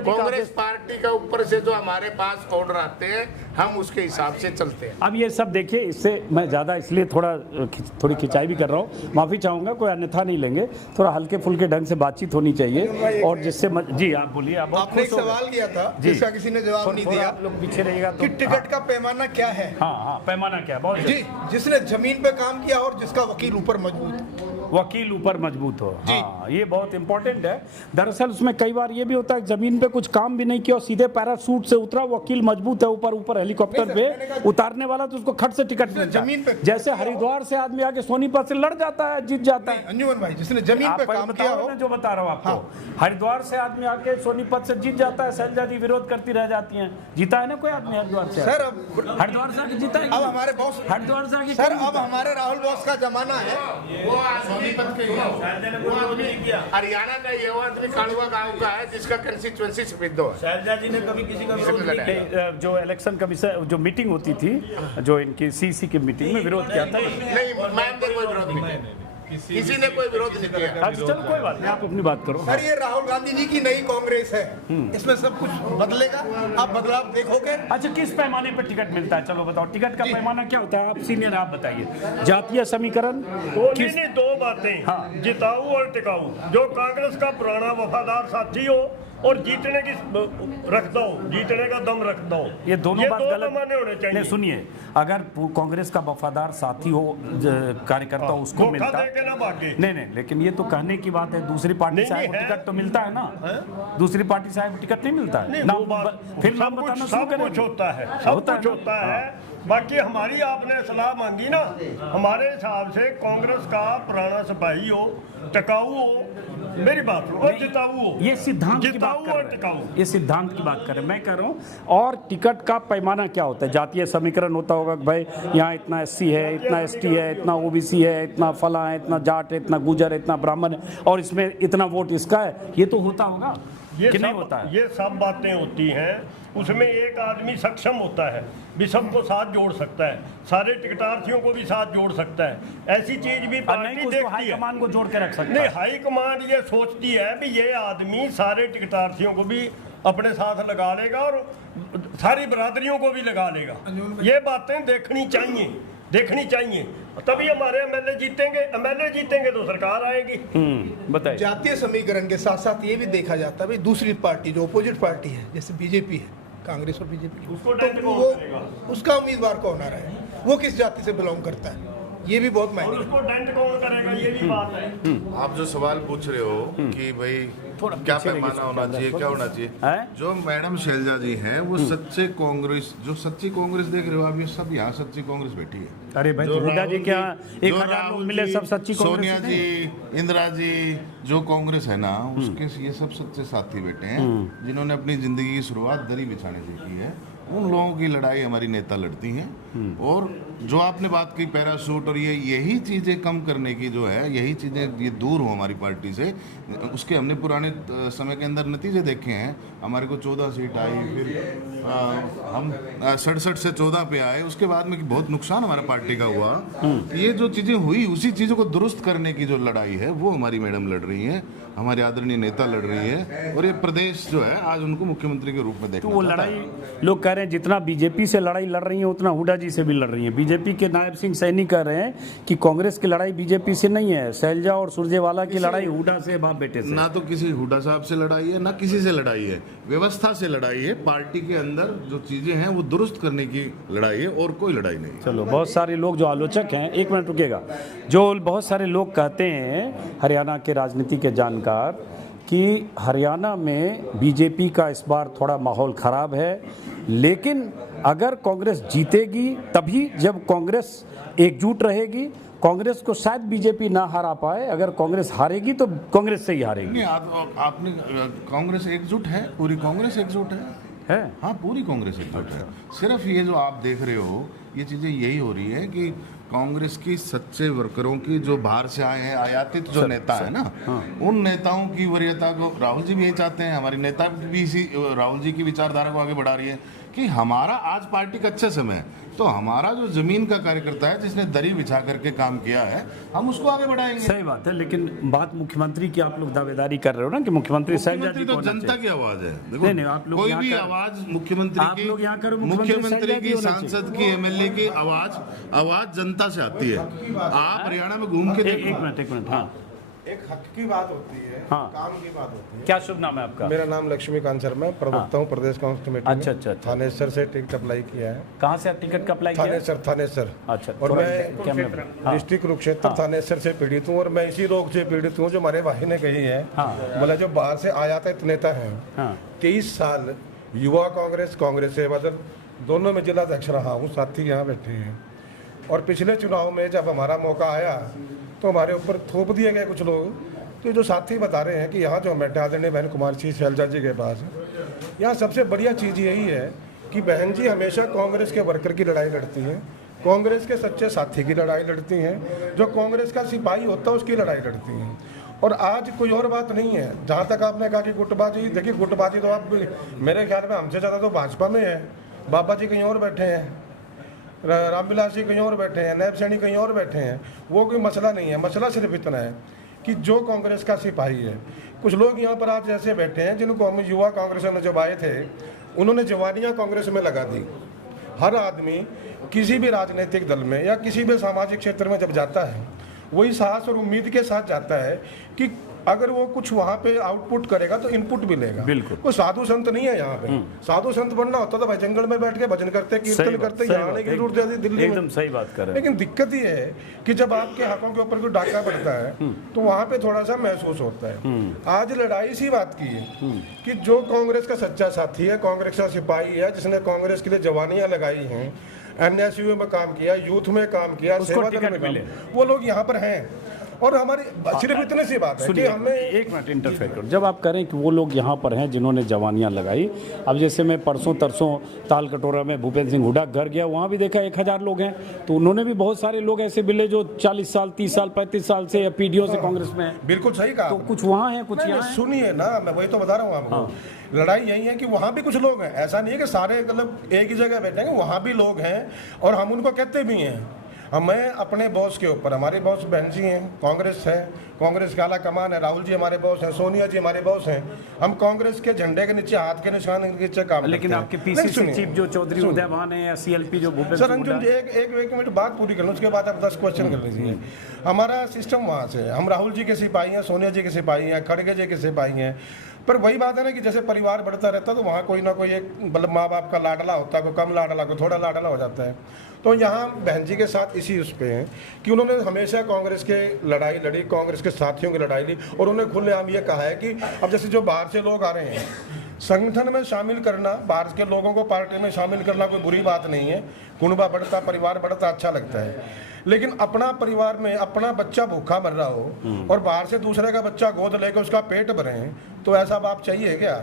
कांग्रेस पार्टी का ऊपर से जो हमारे पास ऑर्डर आते हैं, हम उसके हिसाब से चलते हैं। अब ये सब देखिए, इससे मैं ज़्यादा इसलिए थोड़ी खिंचाई भी कर रहा हूँ, माफ़ी चाहूँगा, कोई अन्यथा नहीं लेंगे। थोड़ा हल्के फुल्के ढंग से बातचीत होनी चाहिए, और जिससे जी आप बोलिए। आपने एक सवाल किया था जिसका किसी ने जवाब नहीं दिया। आप लोग पीछे रहिएगा कि टिकट का पैमाना क्या है? हाँ, पैमाना क्या है? जी, जिसने जमीन पे काम किया और जिसका वकील ऊपर मजबूत हो। हाँ, ये बहुत इंपॉर्टेंट है। दरअसल उसमें कई बार ये भी होता है, जमीन पे कुछ काम भी नहीं किया और सीधे पैराशूट से उतरा, वकील मजबूत है, ऊपर हेलीकॉप्टर पे उतारने वाला, तो उसको खट से टिकट मिल जमीन पे। जैसे हरिद्वार से आदमी आके सोनीपत से लड़ जाता है, जीत जाता है। अंजुमन भाई, जिसने जमीन पे काम किया हो, जो बता रहा हूँ आपको, हरिद्वार से आदमी आके सोनीपत से जीत जाता है, सैलजा जी विरोध करती रह जाती है। जीता है ना कोई आदमी हरिद्वार से? सर अब हरिद्वार से आके जीता है। अब हमारे बॉस हरिद्वार से आके, सर अब हमारे राहुल बॉस का जमाना है। वो सोनीपत के हरियाणा का ये आदमी कालुआ गांव का है, जिसका कंस्टिट्यूएंसी सिद्ध हो। शैलजा जी ने कभी किसी का विरोध नहीं किया। जो इलेक्शन कमीशन जो मीटिंग होती थी, जो इनकी सीसी की मीटिंग में विरोध किया था। नहीं, मैं कोई विरोध नहीं। किसी ने कोई विरोध नहीं किया। अच्छा चलो कोई बात नहीं, आप अपनी बात करो। सर ये राहुल गांधी जी की नई कांग्रेस है, इसमें सब कुछ बदलेगा, आप बदलाव देखोगे। अच्छा किस पैमाने पर टिकट मिलता है, चलो बताओ टिकट का पैमाना क्या होता है, आप सीनियर आप बताइए। जातीय समीकरण नहीं, दो बातें, जिताऊ और टिकाऊ। जो कांग्रेस का पुराना वफादार साथी हो और जीतने की रखता हो, जीतने का दम रखता हो, ये दोनों बात गलत पैमाने होने चाहिए। नहीं सुनिए, अगर कांग्रेस का वफादार साथी हो, कार्यकर्ता हो, उसको मिलता है। नहीं, लेकिन ये तो कहने की बात है, दूसरी पार्टी से आए को टिकट तो मिलता है ना, दूसरी पार्टी से आए को टिकट नहीं मिलता है। फिर नाम बताना शुरू करें। सब कुछ होता है, सब कुछ होता है। बाकी हमारी आपने सलाह मांगी ना, हमारे हिसाब से कांग्रेस का पुराना सिपाही हो, टिकाऊ हो, मेरी बात हो, और जिताऊ हो। ये सिद्धांत की बात कर रहे हैं, ये सिद्धांत की बात कर रहे हैं, मैं कह रहा हूँ। और टिकट का पैमाना क्या होता है, जातीय समीकरण होता होगा कि भाई यहाँ इतना SC है, इतना ST है, इतना OBC है, इतना फला है, इतना जाट है, इतना गुजर है, इतना ब्राह्मण है, और इसमें इतना वोट इसका है, ये तो होता होगा कि नहीं होता है? ये सब बातें होती हैं, उसमें एक आदमी सक्षम होता है भी सबको साथ जोड़ सकता है, सारे टिकटार्थियों को भी साथ जोड़ सकता है। ऐसी चीज भी पार्टी देखती है। हाईकमान को जोड़ के रख सकता है। नहीं, हाईकमान ये सोचती है भी ये आदमी सारे टिकटार्थियों को भी अपने साथ लगा लेगा और सारी बरादरियों को भी लगा लेगा। ये बातें देखनी चाहिए, तभी हमारे एमएलए जीतेंगे तो सरकार आएगी। बताइए। जातीय समीकरण के साथ साथ ये भी देखा जाता है भाई दूसरी पार्टी जो अपोजिट पार्टी है, जैसे बीजेपी है, कांग्रेस और बीजेपी, तो वो उसका उम्मीदवार कौन आ रहा है, वो किस जाति से बिलोंग करता है, ये भी बहुत मायने उसको डेंट कौन करेगा, ये भी बात है। आप जो सवाल पूछ रहे हो कि भाई क्या पैमाना होना चाहिए, क्या होना चाहिए, जो मैडम शैलजा जी हैं वो सच्चे कांग्रेस, जो सच्ची कांग्रेस देख रहे हो आप, ये सब यहाँ सच्ची कांग्रेस बैठी है। अरे भाई हुड्डा जी क्या 1000 लोग मिले सब सच्ची कांग्रेस? सोनिया जी, इंदिरा जी, जो कांग्रेस है ना उसके ये सब सच्चे साथी बैठे हैं जिन्होंने अपनी जिंदगी की शुरुआत दरी बिछाने से की है। उन लोगों की लड़ाई हमारी नेता लड़ती हैं। और जो आपने बात की पैराशूट और यही चीज़ें कम करने की जो है, यही चीज़ें ये दूर हो हमारी पार्टी से, उसके हमने पुराने समय के अंदर नतीजे देखे हैं। हमारे को 14 सीट आई, फिर हम 67 से 14 पे आए, उसके बाद में बहुत नुकसान हमारा पार्टी का हुआ। ये जो चीज़ें हुई उसी चीज़ों को दुरुस्त करने की जो लड़ाई है वो हमारी मैडम लड़ रही है, हमारे आदरणीय नेता लड़ रही है। और ये प्रदेश जो है आज उनको मुख्यमंत्री के रूप में देखना। तो वो लड़ाई लोग कह रहे हैं जितना बीजेपी से लड़ाई लड़ रही है उतना हुड्डा जी से भी लड़ रही है। बीजेपी के नायब सिंह सैनी कह रहे हैं कि कांग्रेस की लड़ाई बीजेपी से नहीं है, शैलजा और सुरजेवाला की लड़ाई हुड्डा से, बाप बेटे से। ना तो किसी हुड्डा साहब से लड़ाई है, ना किसी से लड़ाई है, व्यवस्था से लड़ाई है। पार्टी के अंदर जो चीजें हैं वो दुरुस्त करने की लड़ाई है, और कोई लड़ाई नहीं। चलो, बहुत सारे लोग जो आलोचक हैं, एक मिनट रुकेगा, जो बहुत सारे लोग कहते हैं हरियाणा के राजनीति के जानकार कि हरियाणा में बीजेपी का इस बार थोड़ा माहौल खराब है, लेकिन अगर कांग्रेस जीतेगी तभी, जब कांग्रेस एकजुट रहेगी, कांग्रेस को शायद बीजेपी ना हरा पाए। अगर कांग्रेस हारेगी तो कांग्रेस से ही हारेगी। नहीं, आपने कांग्रेस एकजुट है, पूरी कांग्रेस एकजुट है। हाँ, पूरी कांग्रेस एकजुट है। सिर्फ ये जो आप देख रहे हो ये चीज़ें यही हो रही है कि कांग्रेस की सच्चे वर्करों की जो बाहर से आए हैं, आयातित जो नेता है ना, उन नेताओं की वरीयता को राहुल जी भी यही चाहते हैं, हमारी नेता भी इसी राहुल जी की विचारधारा को आगे बढ़ा रही है कि हमारा आज पार्टी का अच्छा समय है, तो हमारा जो जमीन का कार्यकर्ता है जिसने दरी बिछा करके काम किया है, हम उसको आगे बढ़ाएंगे। सही बात है, लेकिन बात मुख्यमंत्री की आप लोग दावेदारी कर रहे हो ना कि मुख्यमंत्री तो जनता की आवाज है। देखो, नहीं, आप लोग कोई भी आवाज मुख्यमंत्री की, सांसद की, एमएलए की आवाज जनता से आती है। आप हरियाणा में घूम के एक मिनट। हाँ, एक हक की बात होती है, काम की बात होती है। क्या शुभ नाम है आपका? मेरा नाम लक्ष्मीकांत शर्मा, प्रवक्ता हूँ प्रदेश कांग्रेस कमेटी। अच्छा। थानेसर से टिकट अप्लाई किया है। कहाँ से टिकट का अप्लाई किया? थानेसर। अच्छा। और मैं डिस्ट्रिक्ट कुरुक्षेत्र थानेसर से पीड़ित हूँ, और मैं इसी रोग से पीड़ित हूँ जो हमारे भाई ने कही है। मतलब जो बाहर से आयातित नेता है, 23 साल युवा कांग्रेस सेवा दल दोनों में जिलाध्यक्ष रहा हूँ, साथी यहाँ बैठे हैं। और पिछले चुनाव में जब हमारा मौका आया तो हमारे ऊपर थोप दिए गए कुछ लोग। तो जो साथी बता रहे हैं कि यहाँ जो बैठे आदरणीय बहन कुमार सिंह शैलजा जी के पास, यहाँ सबसे बढ़िया चीज़ यही है कि बहन जी हमेशा कांग्रेस के वर्कर की लड़ाई लड़ती हैं, कांग्रेस के सच्चे साथी की लड़ाई लड़ती हैं, जो कांग्रेस का सिपाही होता है उसकी लड़ाई लड़ती हैं। और आज कोई और बात नहीं है। जहाँ तक आपने कहा कि गुटबाजी, देखिए गुटबाजी तो आप मेरे ख्याल में हमसे ज़्यादा तो भाजपा में है। बाबा जी कहीं और बैठे हैं, रामविलास जी कहीं और बैठे हैं, नैब सैनी कहीं और बैठे हैं, वो कोई मसला नहीं है। मसला सिर्फ इतना है कि जो कांग्रेस का सिपाही है, कुछ लोग यहाँ पर आज ऐसे बैठे हैं जिनको हम युवा कांग्रेस में जब आए थे, उन्होंने जवानियाँ कांग्रेस में लगा दी। हर आदमी किसी भी राजनीतिक दल में या किसी भी सामाजिक क्षेत्र में जब जाता है, वही साहस और उम्मीद के साथ जाता है कि अगर वो कुछ वहाँ पे आउटपुट करेगा तो इनपुट भी लेगा। बिल्कुल। कोई साधु संत नहीं है यहाँ पे। साधु संत बनना होता तो भाई जंगल में बैठ के भजन करते, कीर्तन करते, यहाँ आने की जरूरत है दिल्ली में। एकदम सही बात कर रहे हैं। लेकिन दिक्कत ये है कि जब आपके हकों के ऊपर कोई डाका पड़ता है तो वहाँ पे थोड़ा सा महसूस होता है। आज लड़ाई इसी बात की है कि जो कांग्रेस का सच्चा साथी है, कांग्रेस का सिपाही है, जिसने कांग्रेस के लिए जवानियां लगाई हैं, एनएसयू में काम किया, यूथ में काम किया, सेवा दल में काम, वो लोग यहाँ पर हैं। और हमारी सिर्फ इतनी सी बात है कि हमें एक मिनट इंटरफेयर करो। जब आप करें कि वो लोग यहाँ पर हैं जिन्होंने जवानियाँ लगाई, अब जैसे मैं परसों तरसों ताल कटोरा में भूपेंद्र सिंह हुड्डा घर गया, वहाँ भी देखा 1000 लोग हैं, तो उन्होंने भी बहुत सारे लोग ऐसे मिले जो 40 साल 30 साल 35 साल से या पीढ़ियों से कांग्रेस में हैं। बिल्कुल सही कहा। तो कुछ वहाँ है, कुछ यहाँ है। सुनिए ना, मैं वही तो बता रहा हूँ आपको। लड़ाई यही है कि वहाँ भी कुछ लोग हैं, ऐसा नहीं है कि सारे मतलब एक ही जगह बैठेंगे, वहाँ भी लोग हैं और हम उनको कहते भी हैं। मैं अपने बॉस के ऊपर, हमारे बॉस बहन जी हैं, कांग्रेस है, कांग्रेस का आला कमान है, राहुल जी हमारे बॉस हैं, सोनिया जी हमारे बॉस हैं, हम कांग्रेस के झंडे के नीचे, हाथ के निशान के नीचे काम करते हैं। लेकिन आपके पीसीसी चीफ जो चौधरी उदयभान है या सीएलपी जो भूपेंद्र सर अंजुम जी एक मिनट बात पूरी कर लो, उसके बाद आप 10 क्वेश्चन कर लीजिए। हमारा सिस्टम वहाँ से, हम राहुल जी के सिपाही हैं, सोनिया जी के सिपाही हैं, खड़गे जी के सिपाही हैं, पर वही बात है ना कि जैसे परिवार बढ़ता रहता है तो वहाँ कोई ना कोई एक मतलब माँ बाप का लाडला होता है, कोई कम लाडला, कोई थोड़ा लाडला हो जाता है। तो यहाँ बहन जी के साथ इसी उस पे हैं कि उन्होंने हमेशा कांग्रेस के लड़ाई लड़ी, कांग्रेस के साथियों की लड़ाई ली, और उन्होंने खुलेआम ये कहा है कि अब जैसे जो बाहर से लोग आ रहे हैं, संगठन में शामिल करना, बाहर के लोगों को पार्टी में शामिल करना कोई बुरी बात नहीं है, कुनबा बढ़ता, परिवार बढ़ता, अच्छा लगता है। लेकिन अपना परिवार में अपना बच्चा भूखा मर रहा हो और बाहर से दूसरे का बच्चा गोद लेकर उसका पेट भरे, तो ऐसा बाप चाहिए क्या?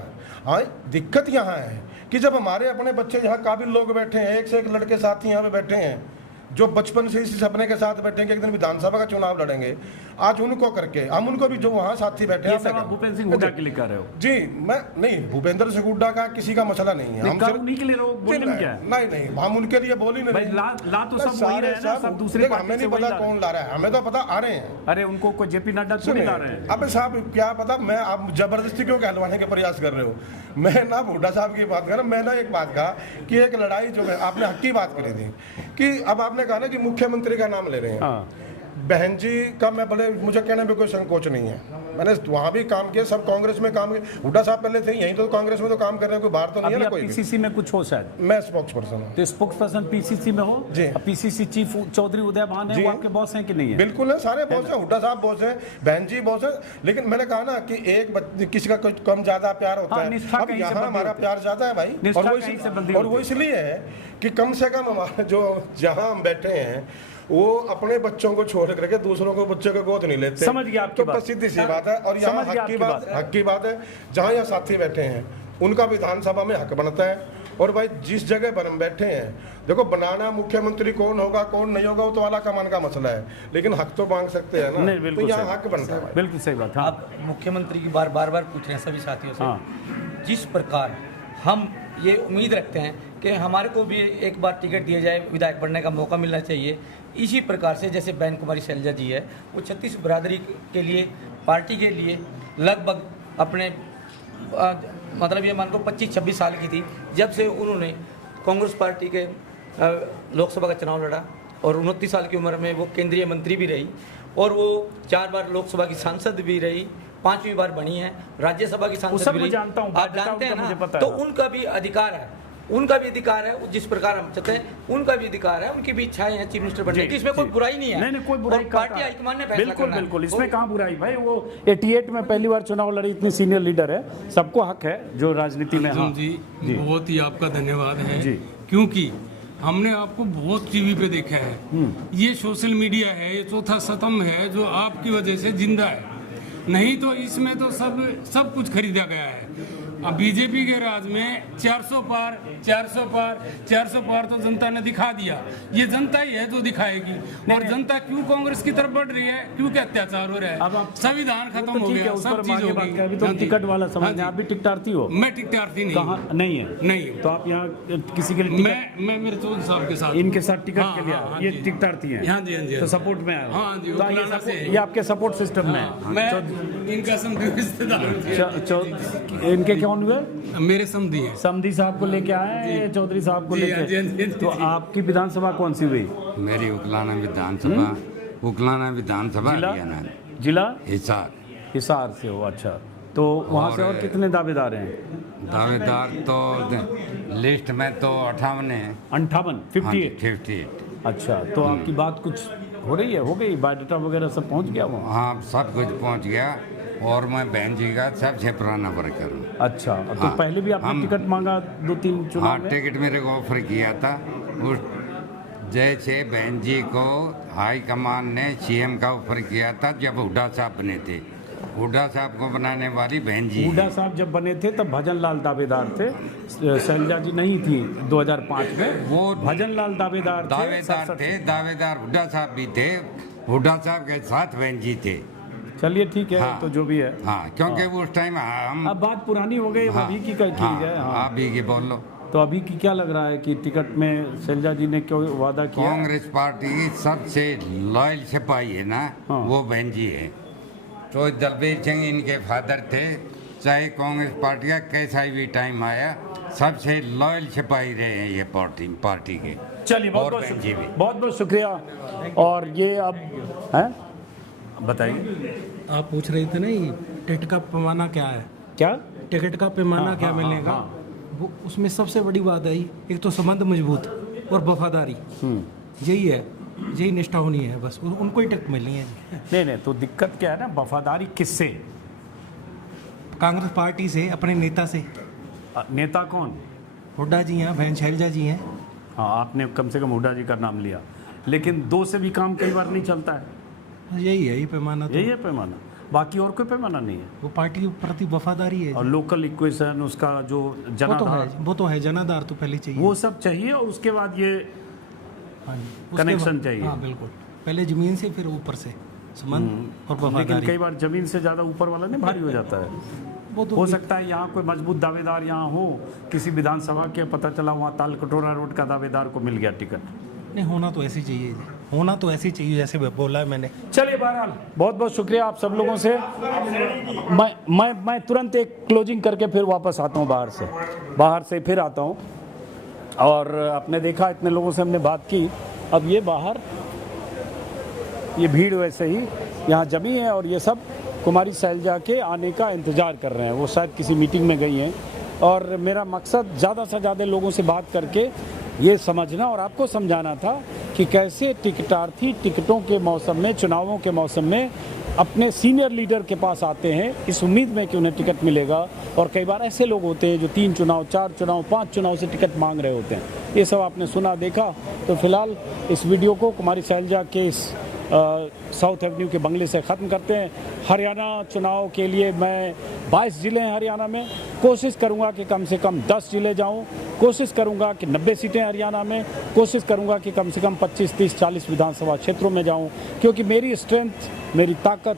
हाँ, दिक्कत यहाँ है कि जब हमारे अपने बच्चे यहाँ काबिल लोग बैठे हैं, एक से एक लड़के साथी यहाँ पे बैठे हैं जो बचपन से इसी सपने के साथ बैठेंगे एक दिन विधानसभा का चुनाव लड़ेंगे, आज उनको करके हम उनको भी जो वहाँ साथी बैठे हैं। भूपेंद्र सिंह हुड्डा के लिए कर रहे हो? जी, मैं नहीं, भूपेंद्र सिंह हुड्डा का किसी का मसला नहीं है, हम उन्हीं के लिए बोलने में क्या है? नहीं, हम उनके लिए बोल ही नहीं। ला तो सब वही रहे ना, सब दूसरे हमें नहीं पता कौन ला रहा है, हमें तो पता आ रहे हैं। अरे उनको कोई जेपी नड्डा थोड़ी ला रहे हैं। अब साहब क्या पता, मैं आप जबरदस्ती क्यों कहलवाने के प्रयास कर रहे हो? मैं ना हुड्डा साहब की बात कर रहा, मैं ना एक बात कहा कि एक लड़ाई जो है, आपने हक की बात करी थी कि अब आपने कहा ना कि मुख्यमंत्री का नाम ले रहे हैं। बहन जी का मैं बड़े, मुझे कहने में कोई संकोच नहीं है, मैंने वहाँ भी काम किया, सब कांग्रेस में काम किया। हुड्डा साहब पहले थे यहीं, तो कांग्रेस में तो काम कर रहे हैं, कोई बाहर तो नहीं है ना कोई। पीसीसी में कुछ हो शायद? मैं स्पोक्स पर्सन हूँ। तो स्पोक्स पर्सन पीसीसी में हो जी? पीसीसी चीफ चौधरी उदयभान है, वो आपके बॉस हैं कि नहीं है? बिल्कुल है, सारे बॉस हैं, हुड्डा साहब बॉस हैं, बहन जी बॉस है। लेकिन मैंने कहा ना कि एक किसी का कुछ कम ज्यादा प्यार होता है, अब यहाँ हमारा प्यार ज्यादा है भाई, और वो इसलिए है कि कम से कम हमारे जो जहाँ हम बैठे हैं वो अपने बच्चों को छोड़ करके दूसरों को बच्चों को गोद नहीं लेते। समझ गया आपकी बात। सीधी सी बात है। और यहाँ हक की बात है, जहाँ यहाँ साथी बैठे हैं उनका विधानसभा में हक बनता है। और भाई जिस जगह पर हम बैठे हैं, देखो बनाना मुख्यमंत्री कौन होगा कौन नहीं होगा वो तो वाला कमान का मसला है, लेकिन हक तो मांग सकते हैं ना, तो यहाँ हक बनता है। बिल्कुल सही बात है। आप मुख्यमंत्री की बार बार पूछ रहे हैं सभी साथियों से, जिस प्रकार हम ये उम्मीद रखते हैं कि हमारे को भी एक बार टिकट दिया जाए, विधायक बनने का मौका मिलना चाहिए, इसी प्रकार से जैसे बहन कुमारी शैलजा जी है, वो 36 बिरादरी के लिए, पार्टी के लिए लगभग अपने मतलब ये मान लो 25-26 साल की थी जब से उन्होंने कांग्रेस पार्टी के लोकसभा का चुनाव लड़ा, और 29 साल की उम्र में वो केंद्रीय मंत्री भी रही, और वो 4 बार लोकसभा की सांसद भी रही, 5वीं बार बनी है, राज्यसभा की सांसद भी रही। आप जानते हैं ना, तो उनका भी अधिकार है, उनका भी अधिकार है, जिस प्रकार हम चाहते हैं उनका भी अधिकार है, उनकी भी इच्छाएं हैं चीफ मिनिस्टर बनने की, इसमें कोई बुराई नहीं है। नहीं, कोई बुराई, पार्टी हाईकमान ने फैसला करना है। बिल्कुल, इसमें कहाँ बुराई भाई, वो 88 में पहली बार चुनाव लड़ी, इतनी सीनियर लीडर है, सबको हक है जो राजनीति में। जी बहुत ही आपका धन्यवाद है, क्योंकि हमने आपको बहुत टीवी पे देखा है, ये सोशल मीडिया है, ये चौथा स्तंभ है जो आपकी वजह से जिंदा है, नहीं तो इसमें तो सब कुछ खरीदा गया है। अब बीजेपी के राज में 400 पार तो जनता ने दिखा दिया। ये जनता ही है जो दिखाएगी। और जनता क्यों कांग्रेस की तरफ बढ़ रही है, क्योंकि अत्याचार हो रहा है, संविधान खत्म हो गया, सब चीज हो गई। अभी तो टिकट वाला समझ, आप भी टिकटार्थी हो? मैं टिकटार्थी नहीं। कहाँ नहीं है? नहीं। तो आप यहाँ किसी के लिए? मैं मेरे चौधरी साहब के साथ, इनके साथ टिकट के लिए ये टिकटार्थी है? हाँ जी। तो सपोर्ट में आए? हाँ जी, ये आपके सपोर्ट सिस्टम में? मैं इनका समझी रिश्तेदार। इनके कौन हुए? मेरे समधी हैं। समधी साहब को लेके आए, चौधरी साहब को लेके। तो आपकी विधानसभा कौन सी हुई? मेरी उकलाना विधानसभा हरियाणा। जिला हिसार। हिसार से हो? अच्छा। तो वहाँ से और कितने दावेदार हैं? दावेदार तो लिस्ट में तो 58 है। 58? अच्छा। तो आपकी बात कुछ हो रही है? हो गई? बायोडाटा वगैरह सब पहुँच गया वहाँ? हाँ, सब कुछ पहुँच गया। और मैं बहन जी का सबसे पुराना वर्कर हूँ। अच्छा। तो पहले भी आपने टिकट मांगा 2-3 चुनाव में? हाँ, टिकट मेरे को ऑफर किया था। उस जैसे बहन जी को हाई कमान ने CM का ऑफर किया था जब हुड्डा साहब बने थे। हुड्डा साहब को बनाने वाली बहन जी। हुड्डा साहब जब बने थे तब भजन लाल दावेदार थे, शैलजा जी नहीं थी 2005 में। वो भजन लाल दावेदार थे। दावेदार हुड्डा साहब भी थे। हुड्डा साहब के साथ बहन जी थे। चलिए ठीक है। हाँ, तो जो भी है। हाँ, क्योंकि उस टाइम हम, अब बात पुरानी हो गई। अभी की चीज है। हाँ, अभी की बोल लो। तो अभी की क्या लग रहा है कि टिकट में शैलजा जी ने क्यों वादा किया? कांग्रेस पार्टी की सबसे लॉयल सिपाही है ना, वो बहन जी है। तो दलबीर सिंह इनके फादर थे। चाहे कांग्रेस पार्टी का कैसा भी टाइम आया, सबसे लॉयल सिपाही रहे हैं ये पार्टी के। चलिए, बहुत शुक्रिया। और ये अब है, बताइए। आप पूछ रहे थे ना ये टिकट का पैमाना क्या है? क्या टिकट का पैमाना क्या मिलेगा? वो उसमें सबसे बड़ी बात आई, एक तो संबंध मजबूत और वफादारी। यही है, यही निष्ठा होनी है, बस उनको ही टिकट मिलनी है। नहीं, तो दिक्कत क्या है ना, वफादारी किससे? कांग्रेस पार्टी से, अपने नेता से। नेता कौन? हुड्डा जी हैं, बहन शैलजा जी हैं। हाँ, आपने कम से कम हुड्डा जी का नाम लिया, लेकिन 2 से भी काम कई बार नहीं चलता है। यही है पैमाना। यही है पैमाना, बाकी और कोई पैमाना नहीं है। वो पार्टी के प्रति वफादारी है। और लोकल इक्वेशन, उसका जो जनाधार, वो तो है जनाधार तो पहले चाहिए, वो सब चाहिए। और उसके बाद ये कनेक्शन चाहिए। हाँ बिल्कुल, पहले जमीन से फिर ऊपर से संबंध और वफादारी। लेकिन कई बार जमीन से ज़्यादा ऊपर वाला नहीं भारी हो जाता है। वो तो हो सकता है यहाँ कोई मजबूत दावेदार यहाँ हो, किसी विधानसभा के, पता चला वहाँ ताल कटोरा रोड का दावेदार को मिल गया टिकट। नहीं, होना तो ऐसे चाहिए, होना तो ऐसे चाहिए जैसे बोला है मैंने। चलिए, बहरहाल बहुत शुक्रिया आप सब लोगों से। मैं तुरंत एक क्लोजिंग करके फिर वापस आता हूँ, बाहर से फिर आता हूँ। और आपने देखा इतने लोगों से हमने बात की। अब ये बाहर ये भीड़ वैसे ही यहाँ जमी है और ये सब कुमारी शैलजा के आने का इंतज़ार कर रहे हैं। वो शायद किसी मीटिंग में गई हैं और मेरा मकसद ज़्यादा से ज़्यादा लोगों से बात करके ये समझना और आपको समझाना था कि कैसे टिकटार्थी टिकटों के मौसम में, चुनावों के मौसम में अपने सीनियर लीडर के पास आते हैं इस उम्मीद में कि उन्हें टिकट मिलेगा। और कई बार ऐसे लोग होते हैं जो 3 चुनाव, 4 चुनाव, 5 चुनाव से टिकट मांग रहे होते हैं। ये सब आपने सुना, देखा। तो फिलहाल इस वीडियो को कुमारी शैलजा के इस साउथ एवेन्यू के बंगले से ख़त्म करते हैं। हरियाणा चुनाव के लिए मैं 22 ज़िले हैं हरियाणा में, कोशिश करूंगा कि कम से कम 10 ज़िले जाऊं, कोशिश करूंगा कि 90 सीटें हरियाणा में, कोशिश करूंगा कि कम से कम 25, 30, 40 विधानसभा क्षेत्रों में जाऊं, क्योंकि मेरी स्ट्रेंथ, मेरी ताकत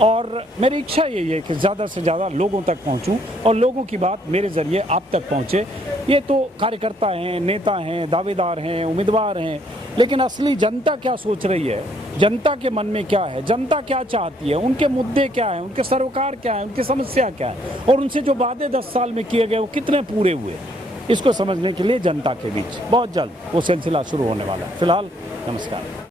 और मेरी इच्छा यही है कि ज़्यादा से ज़्यादा लोगों तक पहुंचूं और लोगों की बात मेरे ज़रिए आप तक पहुंचे। ये तो कार्यकर्ता हैं, नेता हैं, दावेदार हैं, उम्मीदवार हैं, लेकिन असली जनता क्या सोच रही है, जनता के मन में क्या है, जनता क्या चाहती है, उनके मुद्दे क्या हैं, उनके सरोकार क्या है, उनकी समस्या क्या है और उनसे जो वादे 10 साल में किए गए वो कितने पूरे हुए, इसको समझने के लिए जनता के बीच बहुत जल्द वो सिलसिला शुरू होने वाला है। फिलहाल नमस्कार।